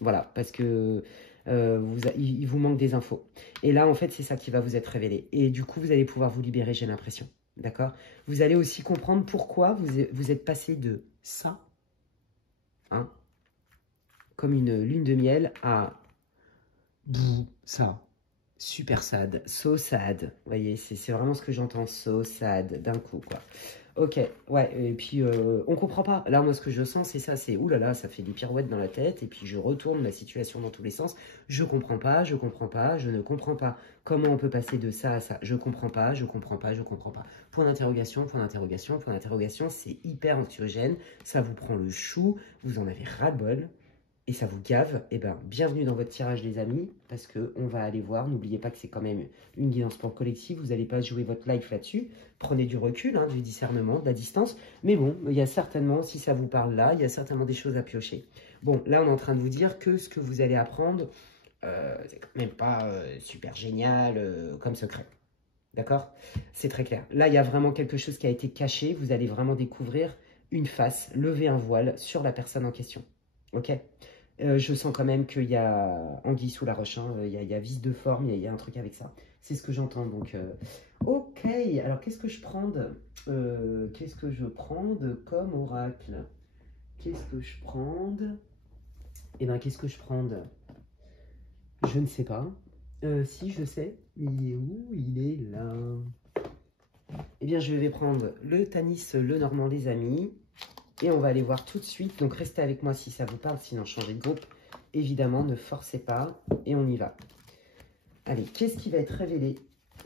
Voilà, parce que il vous manque des infos. Et là, en fait, c'est ça qui va vous être révélé. Et du coup, vous allez pouvoir vous libérer, j'ai l'impression. D'accord? Vous allez aussi comprendre pourquoi vous êtes passé de ça, hein, comme une lune de miel, à ça. Super sad, so sad. Vous voyez, c'est vraiment ce que j'entends, so sad, d'un coup, quoi. Ok, ouais, et puis on comprend pas. Là, moi, ce que je sens, c'est ça, c'est oulala, ça fait des pirouettes dans la tête, et puis je retourne la situation dans tous les sens. Je comprends pas, je comprends pas, je ne comprends pas. Comment on peut passer de ça à ça? Je comprends pas, je comprends pas, je comprends pas. Point d'interrogation, point d'interrogation, point d'interrogation, c'est hyper anxiogène, ça vous prend le chou, vous en avez ras-le-bol. Et ça vous gave, eh ben, bienvenue dans votre tirage les amis, parce qu'on va aller voir, n'oubliez pas que c'est quand même une guidance pour le collectif, vous n'allez pas jouer votre life là-dessus, prenez du recul, hein, du discernement, de la distance, mais bon, il y a certainement, si ça vous parle là, il y a certainement des choses à piocher. Bon, là on est en train de vous dire que ce que vous allez apprendre, c'est quand même pas super génial comme secret. D'accord? C'est très clair. Là, il y a vraiment quelque chose qui a été caché, vous allez vraiment découvrir une face, lever un voile sur la personne en question. Ok? Je sens quand même qu'il y a anguille sous la roche, hein. Il y a vice de forme, il y a un truc avec ça. C'est ce que j'entends, donc... Ok, alors qu'est-ce que je prends qu'est-ce que je prends comme oracle? Qu'est-ce que je prends Eh bien, qu'est-ce que je prends Je ne sais pas. Si, je sais. Il est où? Il est là. Eh bien, je vais prendre le Tanis, le Normand, les amis. Et on va aller voir tout de suite. Donc, restez avec moi si ça vous parle. Sinon, changez de groupe. Évidemment, ne forcez pas. Et on y va. Allez, qu'est-ce qui va être révélé?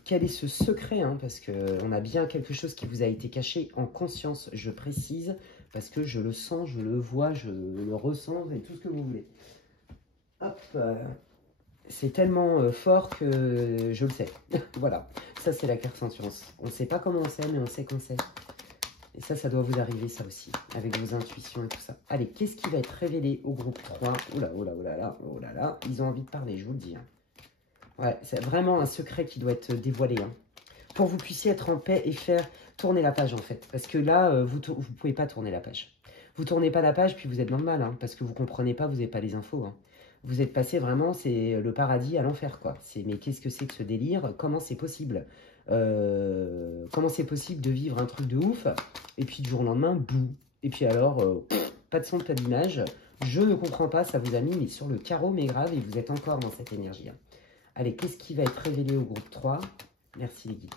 Quel est ce secret, hein? Parce qu'on a bien quelque chose qui vous a été caché en conscience, je précise. Parce que je le sens, je le vois, je le ressens et tout ce que vous voulez. Hop, c'est tellement fort que je le sais. Voilà, ça c'est la clairsentience. On ne sait pas comment on sait, mais on sait qu'on sait. Et ça doit vous arriver, ça aussi, avec vos intuitions et tout ça. Allez, qu'est-ce qui va être révélé au groupe 3? Oula, oula, oula, là, oh là là, ils ont envie de parler, je vous le dis. Hein. Ouais, c'est vraiment un secret qui doit être dévoilé. Hein. Pour que vous puissiez être en paix et faire tourner la page, en fait. Parce que là, vous ne pouvez pas tourner la page. Vous tournez pas la page, puis vous êtes dans le mal, hein, parce que vous comprenez pas, vous n'avez pas les infos. Hein. Vous êtes passé vraiment, c'est le paradis à l'enfer, quoi. Mais qu'est-ce que c'est que ce délire? Comment c'est possible? Comment c'est possible de vivre un truc de ouf, et puis du jour au lendemain, bouh. Et puis alors, pas de son, pas d'image. Je ne comprends pas, ça vous a mis mais sur le carreau, mais grave, et vous êtes encore dans cette énergie. Hein. Allez, qu'est-ce qui va être révélé au groupe 3? Merci les guides.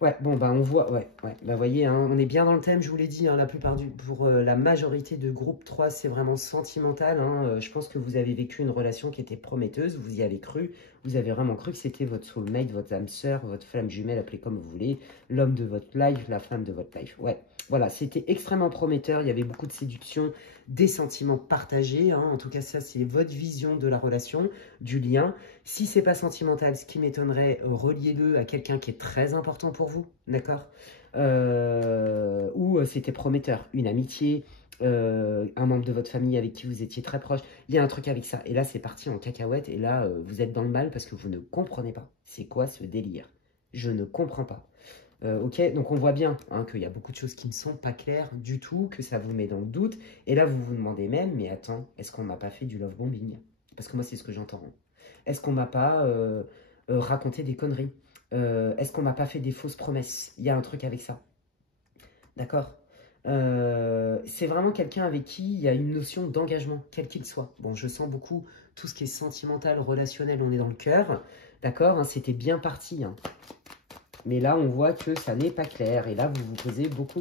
Ouais, bon, bah on voit, ouais, bah voyez, hein, on est bien dans le thème, je vous l'ai dit, hein, la plupart pour la majorité de groupe 3, c'est vraiment sentimental, hein, je pense que vous avez vécu une relation qui était prometteuse, vous y avez cru, vous avez vraiment cru que c'était votre soulmate, votre âme sœur, votre flamme jumelle, appelez comme vous voulez, l'homme de votre life, la femme de votre life, ouais. Voilà, c'était extrêmement prometteur, il y avait beaucoup de séduction, des sentiments partagés, hein, en tout cas ça c'est votre vision de la relation, du lien. Si c'est pas sentimental, ce qui m'étonnerait, reliez-le à quelqu'un qui est très important pour vous, d'accord? Ou c'était prometteur, une amitié, un membre de votre famille avec qui vous étiez très proche, il y a un truc avec ça. Et là c'est parti en cacahuète, et là vous êtes dans le mal parce que vous ne comprenez pas. C'est quoi ce délire? Je ne comprends pas. Ok, donc on voit bien hein, qu'il y a beaucoup de choses qui ne sont pas claires du tout, que ça vous met dans le doute. Et là, vous vous demandez même, mais attends, est-ce qu'on m'a pas fait du love bombing? Parce que moi, c'est ce que j'entends. Hein. Est-ce qu'on m'a pas raconté des conneries? Est-ce qu'on m'a pas fait des fausses promesses? Il y a un truc avec ça. D'accord? C'est vraiment quelqu'un avec qui il y a une notion d'engagement, quel qu'il soit. Bon, je sens beaucoup tout ce qui est sentimental, relationnel, on est dans le cœur. D'accord? Hein, c'était bien parti. Hein. Mais là, on voit que ça n'est pas clair. Et là, vous vous posez beaucoup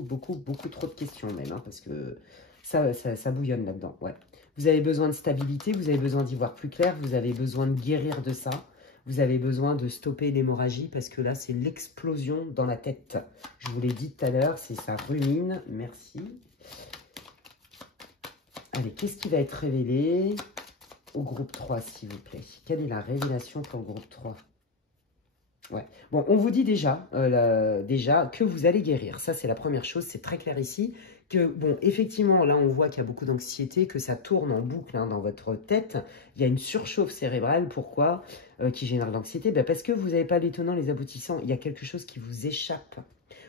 trop de questions même. Hein, parce que ça bouillonne là-dedans. Ouais. Vous avez besoin de stabilité, vous avez besoin d'y voir plus clair, vous avez besoin de guérir de ça. Vous avez besoin de stopper l'hémorragie parce que là, c'est l'explosion dans la tête. Je vous l'ai dit tout à l'heure, c'est ça rumine. Merci. Allez, qu'est-ce qui va être révélé au groupe 3, s'il vous plaît? Quelle est la révélation pour le groupe 3? Ouais. Bon, on vous dit déjà, déjà que vous allez guérir. Ça, c'est la première chose. C'est très clair ici. Que, bon, effectivement, là, on voit qu'il y a beaucoup d'anxiété, que ça tourne en boucle hein, dans votre tête. Il y a une surchauffe cérébrale. Pourquoi qui génère l'anxiété? Ben, parce que vous n'avez pas les tenants, les aboutissants. Il y a quelque chose qui vous échappe.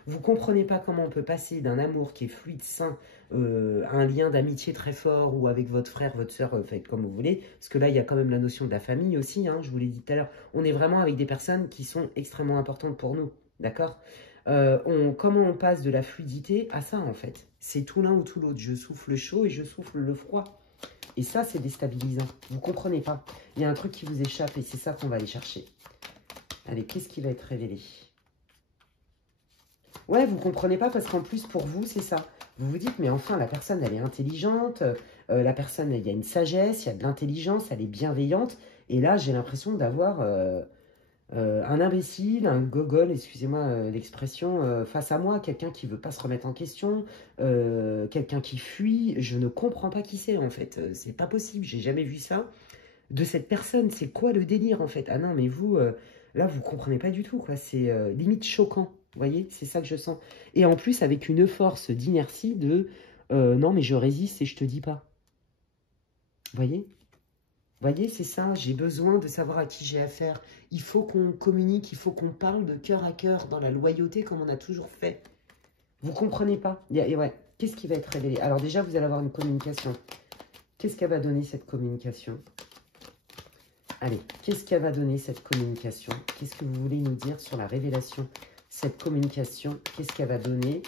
Vous ne comprenez pas comment on peut passer d'un amour qui est fluide, sain, à un lien d'amitié très fort, ou avec votre frère, votre soeur, faites comme vous voulez. Parce que là, il y a quand même la notion de la famille aussi, hein, je vous l'ai dit tout à l'heure. On est vraiment avec des personnes qui sont extrêmement importantes pour nous, d'accord? Comment on passe de la fluidité à ça, en fait? C'est tout l'un ou tout l'autre. Je souffle chaud et je souffle le froid. Et ça, c'est déstabilisant. Vous ne comprenez pas. Il y a un truc qui vous échappe et c'est ça qu'on va aller chercher. Allez, qu'est-ce qui va être révélé? Ouais, vous ne comprenez pas parce qu'en plus, pour vous, c'est ça. Vous vous dites, mais enfin, la personne, elle est intelligente. La personne, il y a une sagesse, il y a de l'intelligence, elle est bienveillante. Et là, j'ai l'impression d'avoir un imbécile, un gogol, excusez-moi l'expression, face à moi. Quelqu'un qui ne veut pas se remettre en question, quelqu'un qui fuit. Je ne comprends pas qui c'est, en fait. C'est pas possible, j'ai jamais vu ça de cette personne. C'est quoi le délire, en fait? Ah non, mais vous, là, vous comprenez pas du tout, quoi. C'est limite choquant. Vous voyez, c'est ça que je sens. Et en plus, avec une force d'inertie de non, mais je résiste et je te dis pas. Vous voyez? Vous voyez, c'est ça. J'ai besoin de savoir à qui j'ai affaire. Il faut qu'on communique, il faut qu'on parle de cœur à cœur, dans la loyauté, comme on a toujours fait. Vous comprenez pas? Ouais. Qu'est-ce qui va être révélé? Alors déjà, vous allez avoir une communication. Qu'est-ce qu'elle va donner, cette communication? Allez, qu'est-ce qu'elle va donner, cette communication? Qu'est-ce que vous voulez nous dire sur la révélation? Cette communication, qu'est-ce qu'elle va donner?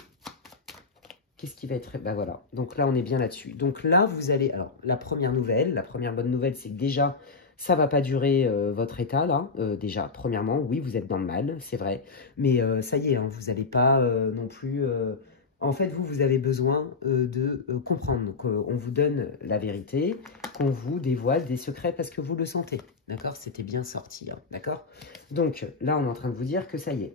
Qu'est-ce qui va être... Ben voilà, donc là, on est bien là-dessus. Donc là, vous allez... Alors, la première nouvelle, la première bonne nouvelle, c'est que déjà, ça ne va pas durer votre état, là. Déjà, premièrement, oui, vous êtes dans le mal, c'est vrai. Mais ça y est, hein, vous n'allez pas non plus... En fait, vous avez besoin de comprendre qu'on vous donne la vérité, qu'on vous dévoile des secrets parce que vous le sentez. D'accord? C'était bien sorti, hein, d'accord? Donc là, on est en train de vous dire que ça y est,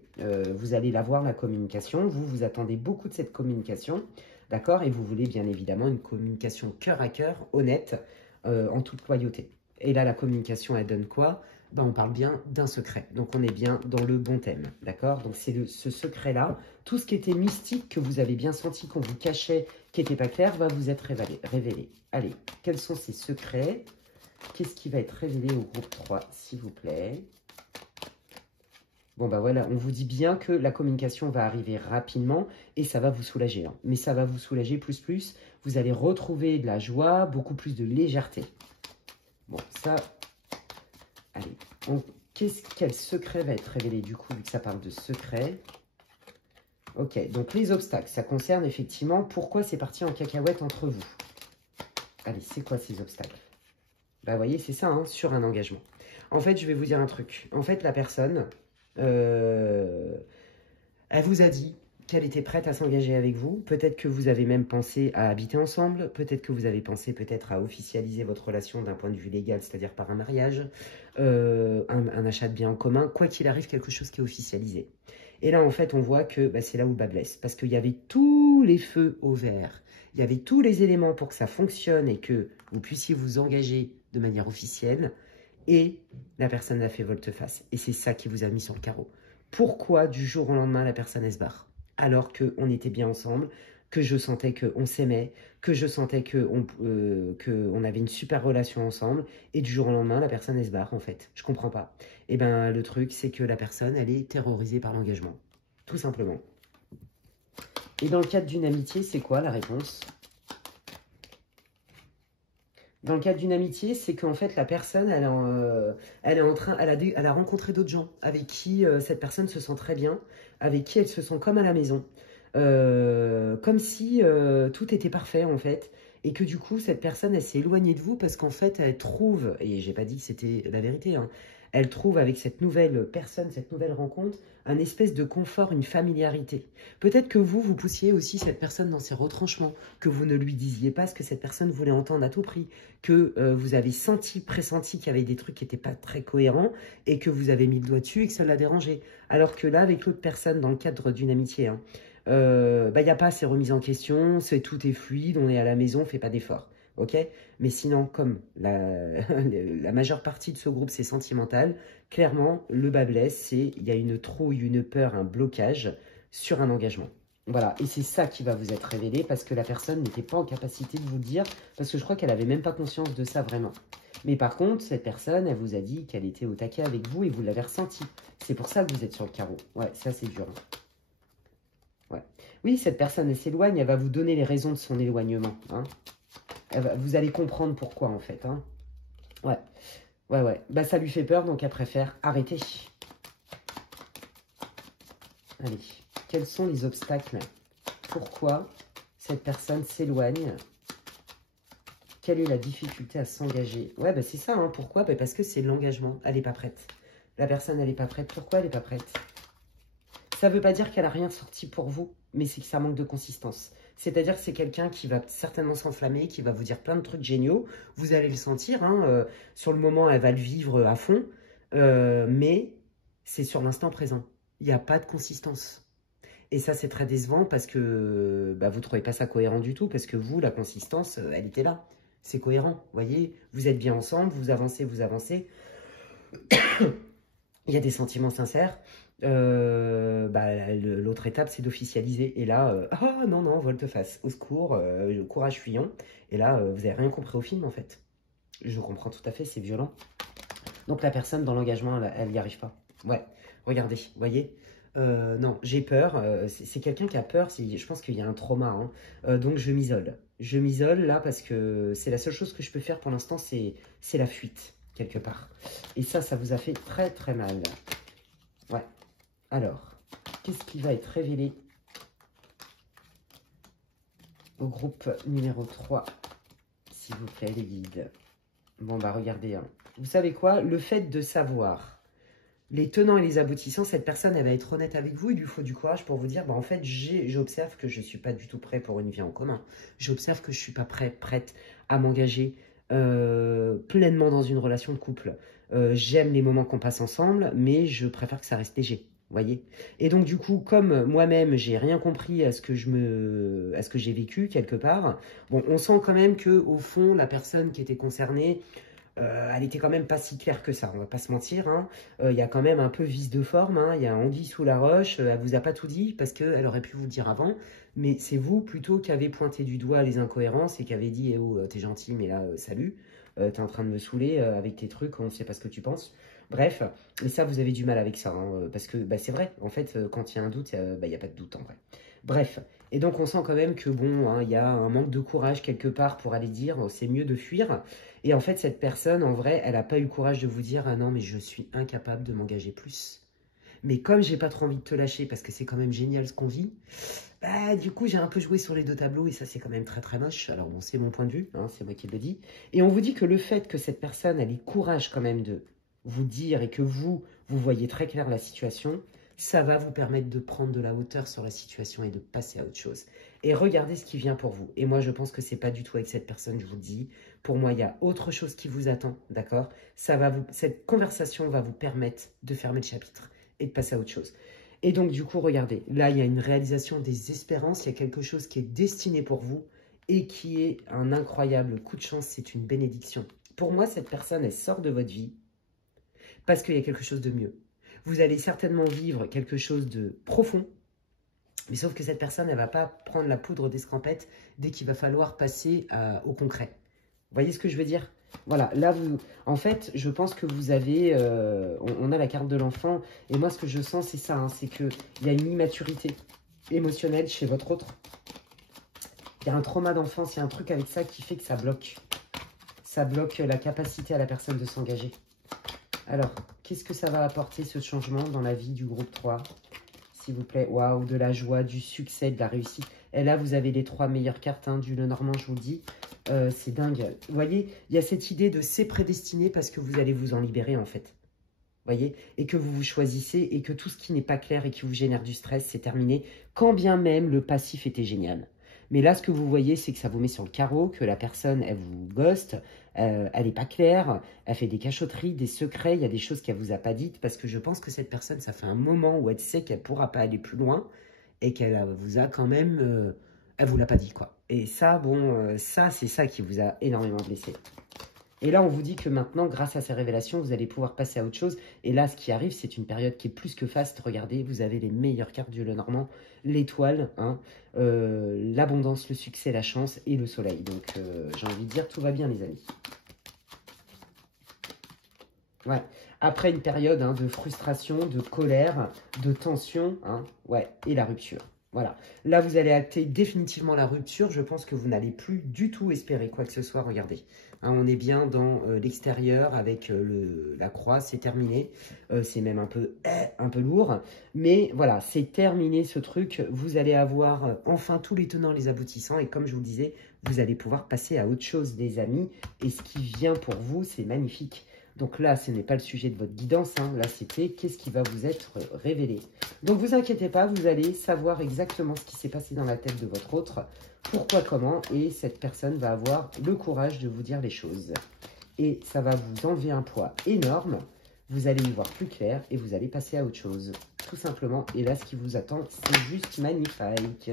vous allez la voir, la communication. Vous attendez beaucoup de cette communication, d'accord? Et vous voulez bien évidemment une communication cœur à cœur, honnête, en toute loyauté. Et là, la communication, elle donne quoi? Ben, on parle bien d'un secret. Donc, on est bien dans le bon thème, d'accord? Donc, c'est ce secret-là. Tout ce qui était mystique, que vous avez bien senti, qu'on vous cachait, qui n'était pas clair, va vous être révélé. Allez, quels sont ces secrets? Qu'est-ce qui va être révélé au groupe 3, s'il vous plaît? Bon, ben voilà, on vous dit bien que la communication va arriver rapidement et ça va vous soulager. Hein. Mais ça va vous soulager plus. Vous allez retrouver de la joie, beaucoup plus de légèreté. Bon, ça... Allez, quel secret va être révélé du coup, vu que ça parle de secret? Ok, donc les obstacles, ça concerne effectivement pourquoi c'est parti en cacahuète entre vous. Allez, c'est quoi ces obstacles? Bah, vous voyez, c'est ça, hein, sur un engagement. En fait, je vais vous dire un truc. En fait, la personne, elle vous a dit qu'elle était prête à s'engager avec vous. Peut-être que vous avez même pensé à habiter ensemble. Peut-être que vous avez pensé peut-être à officialiser votre relation d'un point de vue légal, c'est-à-dire par un mariage, un achat de biens en commun. Quoi qu'il arrive, quelque chose qui est officialisé. Et là, en fait, on voit que bah, c'est là où le bas blesse. Parce qu'il y avait tous les feux au vert. Il y avait tous les éléments pour que ça fonctionne et que vous puissiez vous engager de manière officielle. Et la personne a fait volte-face. Et c'est ça qui vous a mis sur le carreau. Pourquoi, du jour au lendemain, la personne, elle se barre? Alors qu'on était bien ensemble, que je sentais qu'on s'aimait, que je sentais qu'on avait une super relation ensemble, et du jour au lendemain, la personne, elle se barre, en fait. Je comprends pas. Et ben, le truc, c'est que la personne, elle est terrorisée par l'engagement. Tout simplement. Et dans le cadre d'une amitié, c'est quoi la réponse? Dans le cadre d'une amitié, c'est qu'en fait, la personne, elle a rencontré d'autres gens avec qui cette personne se sent très bien, avec qui elle se sent comme à la maison. Comme si tout était parfait, en fait. Et que du coup, cette personne, elle s'est éloignée de vous parce qu'en fait, elle trouve, et j'ai pas dit que c'était la vérité, hein, elle trouve avec cette nouvelle personne, cette nouvelle rencontre, un espèce de confort, une familiarité. Peut-être que vous poussiez aussi cette personne dans ses retranchements, que vous ne lui disiez pas ce que cette personne voulait entendre à tout prix, que vous avez pressenti qu'il y avait des trucs qui n'étaient pas très cohérents et que vous avez mis le doigt dessus et que ça l'a dérangé. Alors que là, avec l'autre personne, dans le cadre d'une amitié, hein, y a pas ces remises en question, tout est fluide, on est à la maison, on ne fait pas d'efforts. ok? Mais sinon, comme la majeure partie de ce groupe, c'est sentimental, clairement, le bas blesse, c'est il y a une trouille, une peur, un blocage sur un engagement. Voilà, et c'est ça qui va vous être révélé parce que la personne n'était pas en capacité de vous le dire, parce que je crois qu'elle n'avait même pas conscience de ça vraiment. Mais par contre, cette personne, elle vous a dit qu'elle était au taquet avec vous et vous l'avez ressenti. C'est pour ça que vous êtes sur le carreau. Ouais, ça c'est dur. Ouais. Oui, cette personne, elle s'éloigne, elle va vous donner les raisons de son éloignement. Hein. Vous allez comprendre pourquoi, en fait. Hein. Ouais, ouais, ouais. Bah, ça lui fait peur, donc elle préfère arrêter. Allez, quels sont les obstacles? Pourquoi cette personne s'éloigne? Quelle est la difficulté à s'engager? Ouais, bah c'est ça, hein. Pourquoi? Bah parce que c'est l'engagement. Elle n'est pas prête. La personne, elle n'est pas prête. Pourquoi elle n'est pas prête? Ça ne veut pas dire qu'elle n'a rien sorti pour vous, mais c'est que ça manque de consistance. C'est-à-dire que c'est quelqu'un qui va certainement s'enflammer, qui va vous dire plein de trucs géniaux. Vous allez le sentir, hein, sur le moment, elle va le vivre à fond. Mais c'est sur l'instant présent. Il n'y a pas de consistance. Et ça, c'est très décevant parce que bah, vous ne trouvez pas ça cohérent du tout. Parce que vous, la consistance, elle était là. C'est cohérent, vous voyez. Vous êtes bien ensemble, vous avancez, vous avancez. Il y a des sentiments sincères. Bah, l'autre étape, c'est d'officialiser. Et là, ah non, non, volte-face, au secours, courage fuyant. Et là, vous n'avez rien compris au film, en fait. Je comprends tout à fait, c'est violent. Donc la personne, dans l'engagement, elle n'y arrive pas. Ouais, regardez, vous voyez. Non, j'ai peur. C'est quelqu'un qui a peur. Je pense qu'il y a un trauma. Hein. Donc je m'isole. Je m'isole là parce que c'est la seule chose que je peux faire pour l'instant, c'est la fuite, quelque part. Et ça vous a fait très très mal. Ouais. Alors, qu'est-ce qui va être révélé au groupe numéro 3, s'il vous plaît, les guides? Bon, bah regardez. Hein. Vous savez quoi? Le fait de savoir les tenants et les aboutissants, cette personne, elle va être honnête avec vous. Il lui faut du courage pour vous dire, bah, en fait, j'observe que je ne suis pas du tout prêt pour une vie en commun. J'observe que je ne suis pas prête à m'engager pleinement dans une relation de couple. J'aime les moments qu'on passe ensemble, mais je préfère que ça reste léger. Voyez. Et donc du coup, comme moi-même, j'ai rien compris à ce que j'ai vécu quelque part. Bon, on sent quand même que au fond, la personne qui était concernée, elle était quand même pas si claire que ça. On va pas se mentir. Hein. Y a quand même un peu vice de forme. Hein. Y a anguille sous la roche. Elle vous a pas tout dit parce qu'elle aurait pu vous le dire avant. Mais c'est vous plutôt qui avez pointé du doigt les incohérences et qui avez dit, eh oh, t'es gentil, mais là, salut. T'es en train de me saouler avec tes trucs. On ne sait pas ce que tu penses. Bref, et ça, vous avez du mal avec ça, hein, parce que bah, c'est vrai, en fait, quand il y a un doute, il n'y a pas de doute en vrai. Bref, et donc on sent quand même que bon, hein, il y a un manque de courage quelque part pour aller dire, c'est mieux de fuir. Et en fait, cette personne, en vrai, elle n'a pas eu le courage de vous dire, ah non, mais je suis incapable de m'engager plus. Mais comme j'ai pas trop envie de te lâcher, parce que c'est quand même génial ce qu'on vit, bah, du coup, j'ai un peu joué sur les deux tableaux, et ça, c'est quand même très très moche. Alors bon, c'est mon point de vue, hein, c'est moi qui le dis. Et on vous dit que le fait que cette personne, elle ait courage quand même de vous dire et que vous voyez très clair la situation, ça va vous permettre de prendre de la hauteur sur la situation et de passer à autre chose. Et regardez ce qui vient pour vous. Et moi, je pense que c'est pas du tout avec cette personne, je vous le dis. Pour moi, il y a autre chose qui vous attend, d'accord? Cette conversation va vous permettre de fermer le chapitre et de passer à autre chose. Et donc, du coup, regardez, là, il y a une réalisation des espérances, il y a quelque chose qui est destiné pour vous et qui est un incroyable coup de chance, c'est une bénédiction. Pour moi, cette personne, elle sort de votre vie parce qu'il y a quelque chose de mieux. Vous allez certainement vivre quelque chose de profond, mais sauf que cette personne, elle ne va pas prendre la poudre d'escampette dès qu'il va falloir passer au concret. Vous voyez ce que je veux dire? Voilà, là, en fait, je pense que vous avez, on a la carte de l'enfant, et moi, ce que je sens, c'est ça, hein, c'est qu'il y a une immaturité émotionnelle chez votre autre. Il y a un trauma d'enfance, il y a un truc avec ça qui fait que ça bloque. Ça bloque la capacité à la personne de s'engager. Alors, qu'est-ce que ça va apporter, ce changement, dans la vie du groupe 3? S'il vous plaît, waouh, de la joie, du succès, de la réussite. Et là, vous avez les 3 meilleures cartes hein, du Lenormand, je vous le dis. C'est dingue. Vous voyez, il y a cette idée de c'est prédestiné parce que vous allez vous en libérer, en fait. Vous voyez? Et que vous vous choisissez et que tout ce qui n'est pas clair et qui vous génère du stress, c'est terminé. Quand bien même le passif était génial. Mais là, ce que vous voyez, c'est que ça vous met sur le carreau, que la personne, elle vous ghost, elle n'est pas claire, elle fait des cachotteries, des secrets, il y a des choses qu'elle ne vous a pas dites, parce que je pense que cette personne, ça fait un moment où elle sait qu'elle ne pourra pas aller plus loin, et qu'elle vous a quand même Elle vous l'a pas dit, quoi. Et ça, bon, ça, c'est ça qui vous a énormément blessé. Et là, on vous dit que maintenant, grâce à ces révélations, vous allez pouvoir passer à autre chose. Et là, ce qui arrive, c'est une période qui est plus que faste. Regardez, vous avez les meilleures cartes du Lenormand, l'étoile, hein, l'abondance, le succès, la chance et le soleil. Donc, j'ai envie de dire, tout va bien, les amis. Ouais. Après une période hein, de frustration, de colère, de tension, hein, ouais, et la rupture. Voilà. Là, vous allez acter définitivement la rupture. Je pense que vous n'allez plus du tout espérer quoi que ce soit. Regardez. Hein, on est bien dans l'extérieur avec la croix. C'est terminé. C'est même un peu lourd. Mais voilà, c'est terminé ce truc. Vous allez avoir enfin tous les tenants, les aboutissants. Et comme je vous le disais, vous allez pouvoir passer à autre chose, les amis. Et ce qui vient pour vous, c'est magnifique. Donc là, ce n'est pas le sujet de votre guidance, hein. Là, c'était qu'est-ce qui va vous être révélé. Donc, vous inquiétez pas, vous allez savoir exactement ce qui s'est passé dans la tête de votre autre, pourquoi, comment, et cette personne va avoir le courage de vous dire les choses. Et ça va vous enlever un poids énorme, vous allez y voir plus clair et vous allez passer à autre chose, tout simplement. Et là, ce qui vous attend, c'est juste magnifique.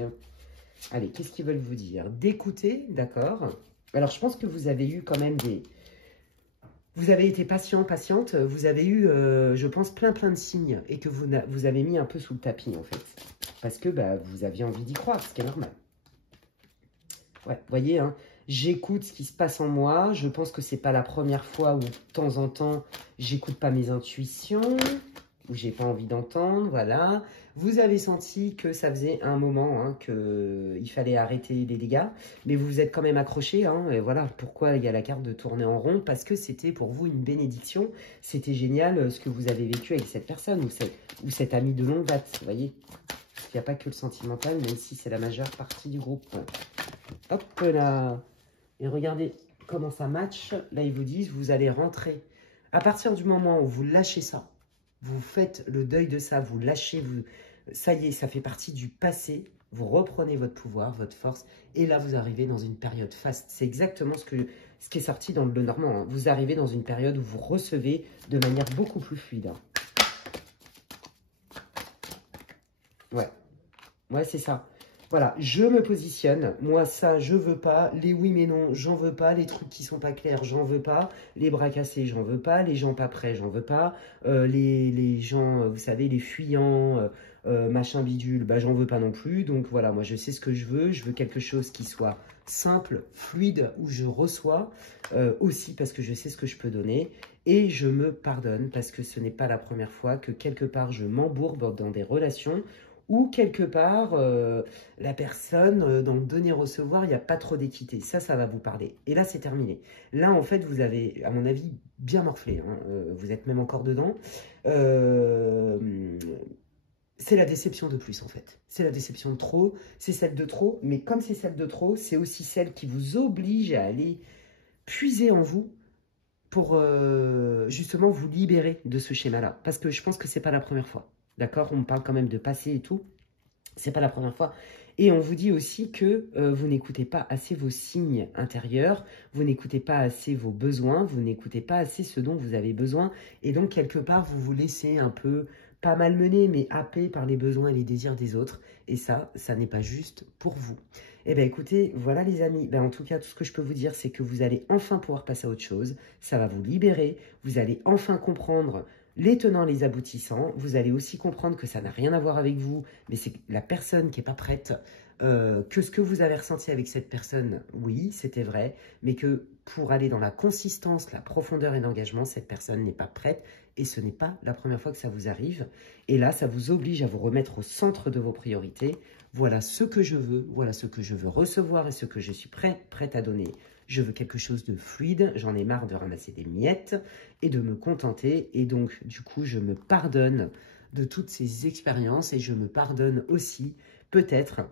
Allez, qu'est-ce qu'ils veulent vous dire? D'écouter, d'accord. Alors, je pense que vous avez eu quand même des... Vous avez été patient, patiente, vous avez eu, je pense, plein de signes et que vous avez mis un peu sous le tapis, en fait. Parce que bah, vous aviez envie d'y croire, ce qui est normal. Ouais, vous voyez, hein, j'écoute ce qui se passe en moi. Je pense que c'est pas la première fois où, de temps en temps, j'écoute pas mes intuitions, où j'ai pas envie d'entendre, voilà. Vous avez senti que ça faisait un moment hein, qu'il fallait arrêter les dégâts, mais vous vous êtes quand même accroché. Hein, et voilà pourquoi il y a la carte de tourner en rond, parce que c'était pour vous une bénédiction. C'était génial ce que vous avez vécu avec cette personne ou cet ami de longue date, vous voyez. Il n'y a pas que le sentimental, même si c'est la majeure partie du groupe. Hop là. Et regardez comment ça match. Là, ils vous disent, vous allez rentrer. À partir du moment où vous lâchez ça, vous faites le deuil de ça, vous lâchez, ça y est, ça fait partie du passé. Vous reprenez votre pouvoir, votre force. Et là, vous arrivez dans une période faste. C'est exactement ce qui est sorti dans le Lenormand. Hein. Vous arrivez dans une période où vous recevez de manière beaucoup plus fluide. Hein. Ouais. Ouais, c'est ça. Voilà, je me positionne. Moi, ça, je veux pas. Les oui mais non, j'en veux pas. Les trucs qui sont pas clairs, j'en veux pas. Les bras cassés, j'en veux pas. Les gens pas prêts, j'en veux pas. Les gens, vous savez, les fuyants, machin bidule, bah, j'en veux pas non plus. Donc voilà, moi, je sais ce que je veux. Je veux quelque chose qui soit simple, fluide, où je reçois aussi parce que je sais ce que je peux donner. Et je me pardonne parce que ce n'est pas la première fois que quelque part, je m'embourbe dans des relations ou quelque part, la personne, dans le donner-recevoir, il n'y a pas trop d'équité. Ça va vous parler. Et là, c'est terminé. Là, en fait, vous avez, à mon avis, bien morflé. Hein. Vous êtes même encore dedans. C'est la déception de plus, en fait. C'est la déception de trop. C'est celle de trop. Mais comme c'est celle de trop, c'est aussi celle qui vous oblige à aller puiser en vous pour justement vous libérer de ce schéma-là. Parce que je pense que ce n'est pas la première fois. D'accord? On me parle quand même de passé et tout. C'est pas la première fois. Et on vous dit aussi que vous n'écoutez pas assez vos signes intérieurs, vous n'écoutez pas assez vos besoins, vous n'écoutez pas assez ce dont vous avez besoin. Et donc, quelque part, vous vous laissez un peu, pas malmener, mais happé par les besoins et les désirs des autres. Et ça n'est pas juste pour vous. Eh bien, écoutez, voilà les amis. Ben, en tout cas, tout ce que je peux vous dire, c'est que vous allez enfin pouvoir passer à autre chose. Ça va vous libérer. Vous allez enfin comprendre les tenants, les aboutissants. Vous allez aussi comprendre que ça n'a rien à voir avec vous, mais c'est la personne qui n'est pas prête. Que ce que vous avez ressenti avec cette personne, oui, c'était vrai, mais que pour aller dans la consistance, la profondeur et l'engagement, cette personne n'est pas prête et ce n'est pas la première fois que ça vous arrive. Et là, ça vous oblige à vous remettre au centre de vos priorités. Voilà ce que je veux, voilà ce que je veux recevoir et ce que je suis prête à donner. Je veux quelque chose de fluide, j'en ai marre de ramasser des miettes et de me contenter. Et donc, du coup, je me pardonne de toutes ces expériences et je me pardonne aussi, peut-être,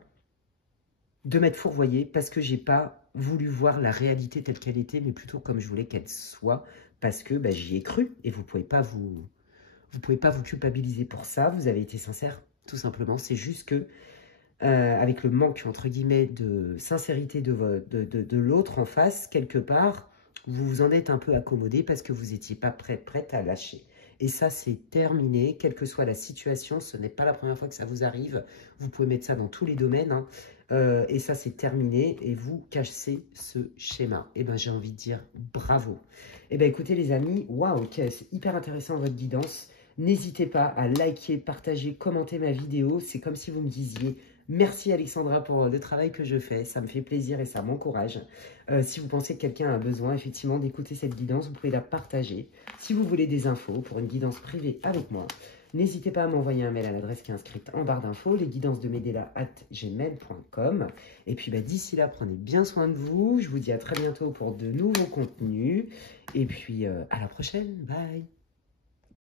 de m'être fourvoyée parce que j'ai pas voulu voir la réalité telle qu'elle était, mais plutôt comme je voulais qu'elle soit, parce que bah, j'y ai cru et vous pouvez pas vous culpabiliser pour ça. Vous avez été sincère, tout simplement. C'est juste que avec le manque, entre guillemets, de sincérité de l'autre en face, quelque part, vous vous en êtes un peu accommodé parce que vous n'étiez pas prête à lâcher. Et ça, c'est terminé. Quelle que soit la situation, ce n'est pas la première fois que ça vous arrive. Vous pouvez mettre ça dans tous les domaines. Hein. Et ça, c'est terminé. Et vous cassez ce schéma. Et ben, j'ai envie de dire bravo. Et ben, écoutez, les amis, waouh, c'est hyper intéressant votre guidance. N'hésitez pas à liker, partager, commenter ma vidéo. C'est comme si vous me disiez merci Alexandra pour le travail que je fais. Ça me fait plaisir et ça m'encourage. Si vous pensez que quelqu'un a besoin effectivement d'écouter cette guidance, vous pouvez la partager. Si vous voulez des infos pour une guidance privée avec moi, n'hésitez pas à m'envoyer un mail à l'adresse qui est inscrite en barre d'infos, lesguidancesdemedela@gmail.com. Et puis d'ici là, prenez bien soin de vous. Je vous dis à très bientôt pour de nouveaux contenus. Et puis à la prochaine. Bye.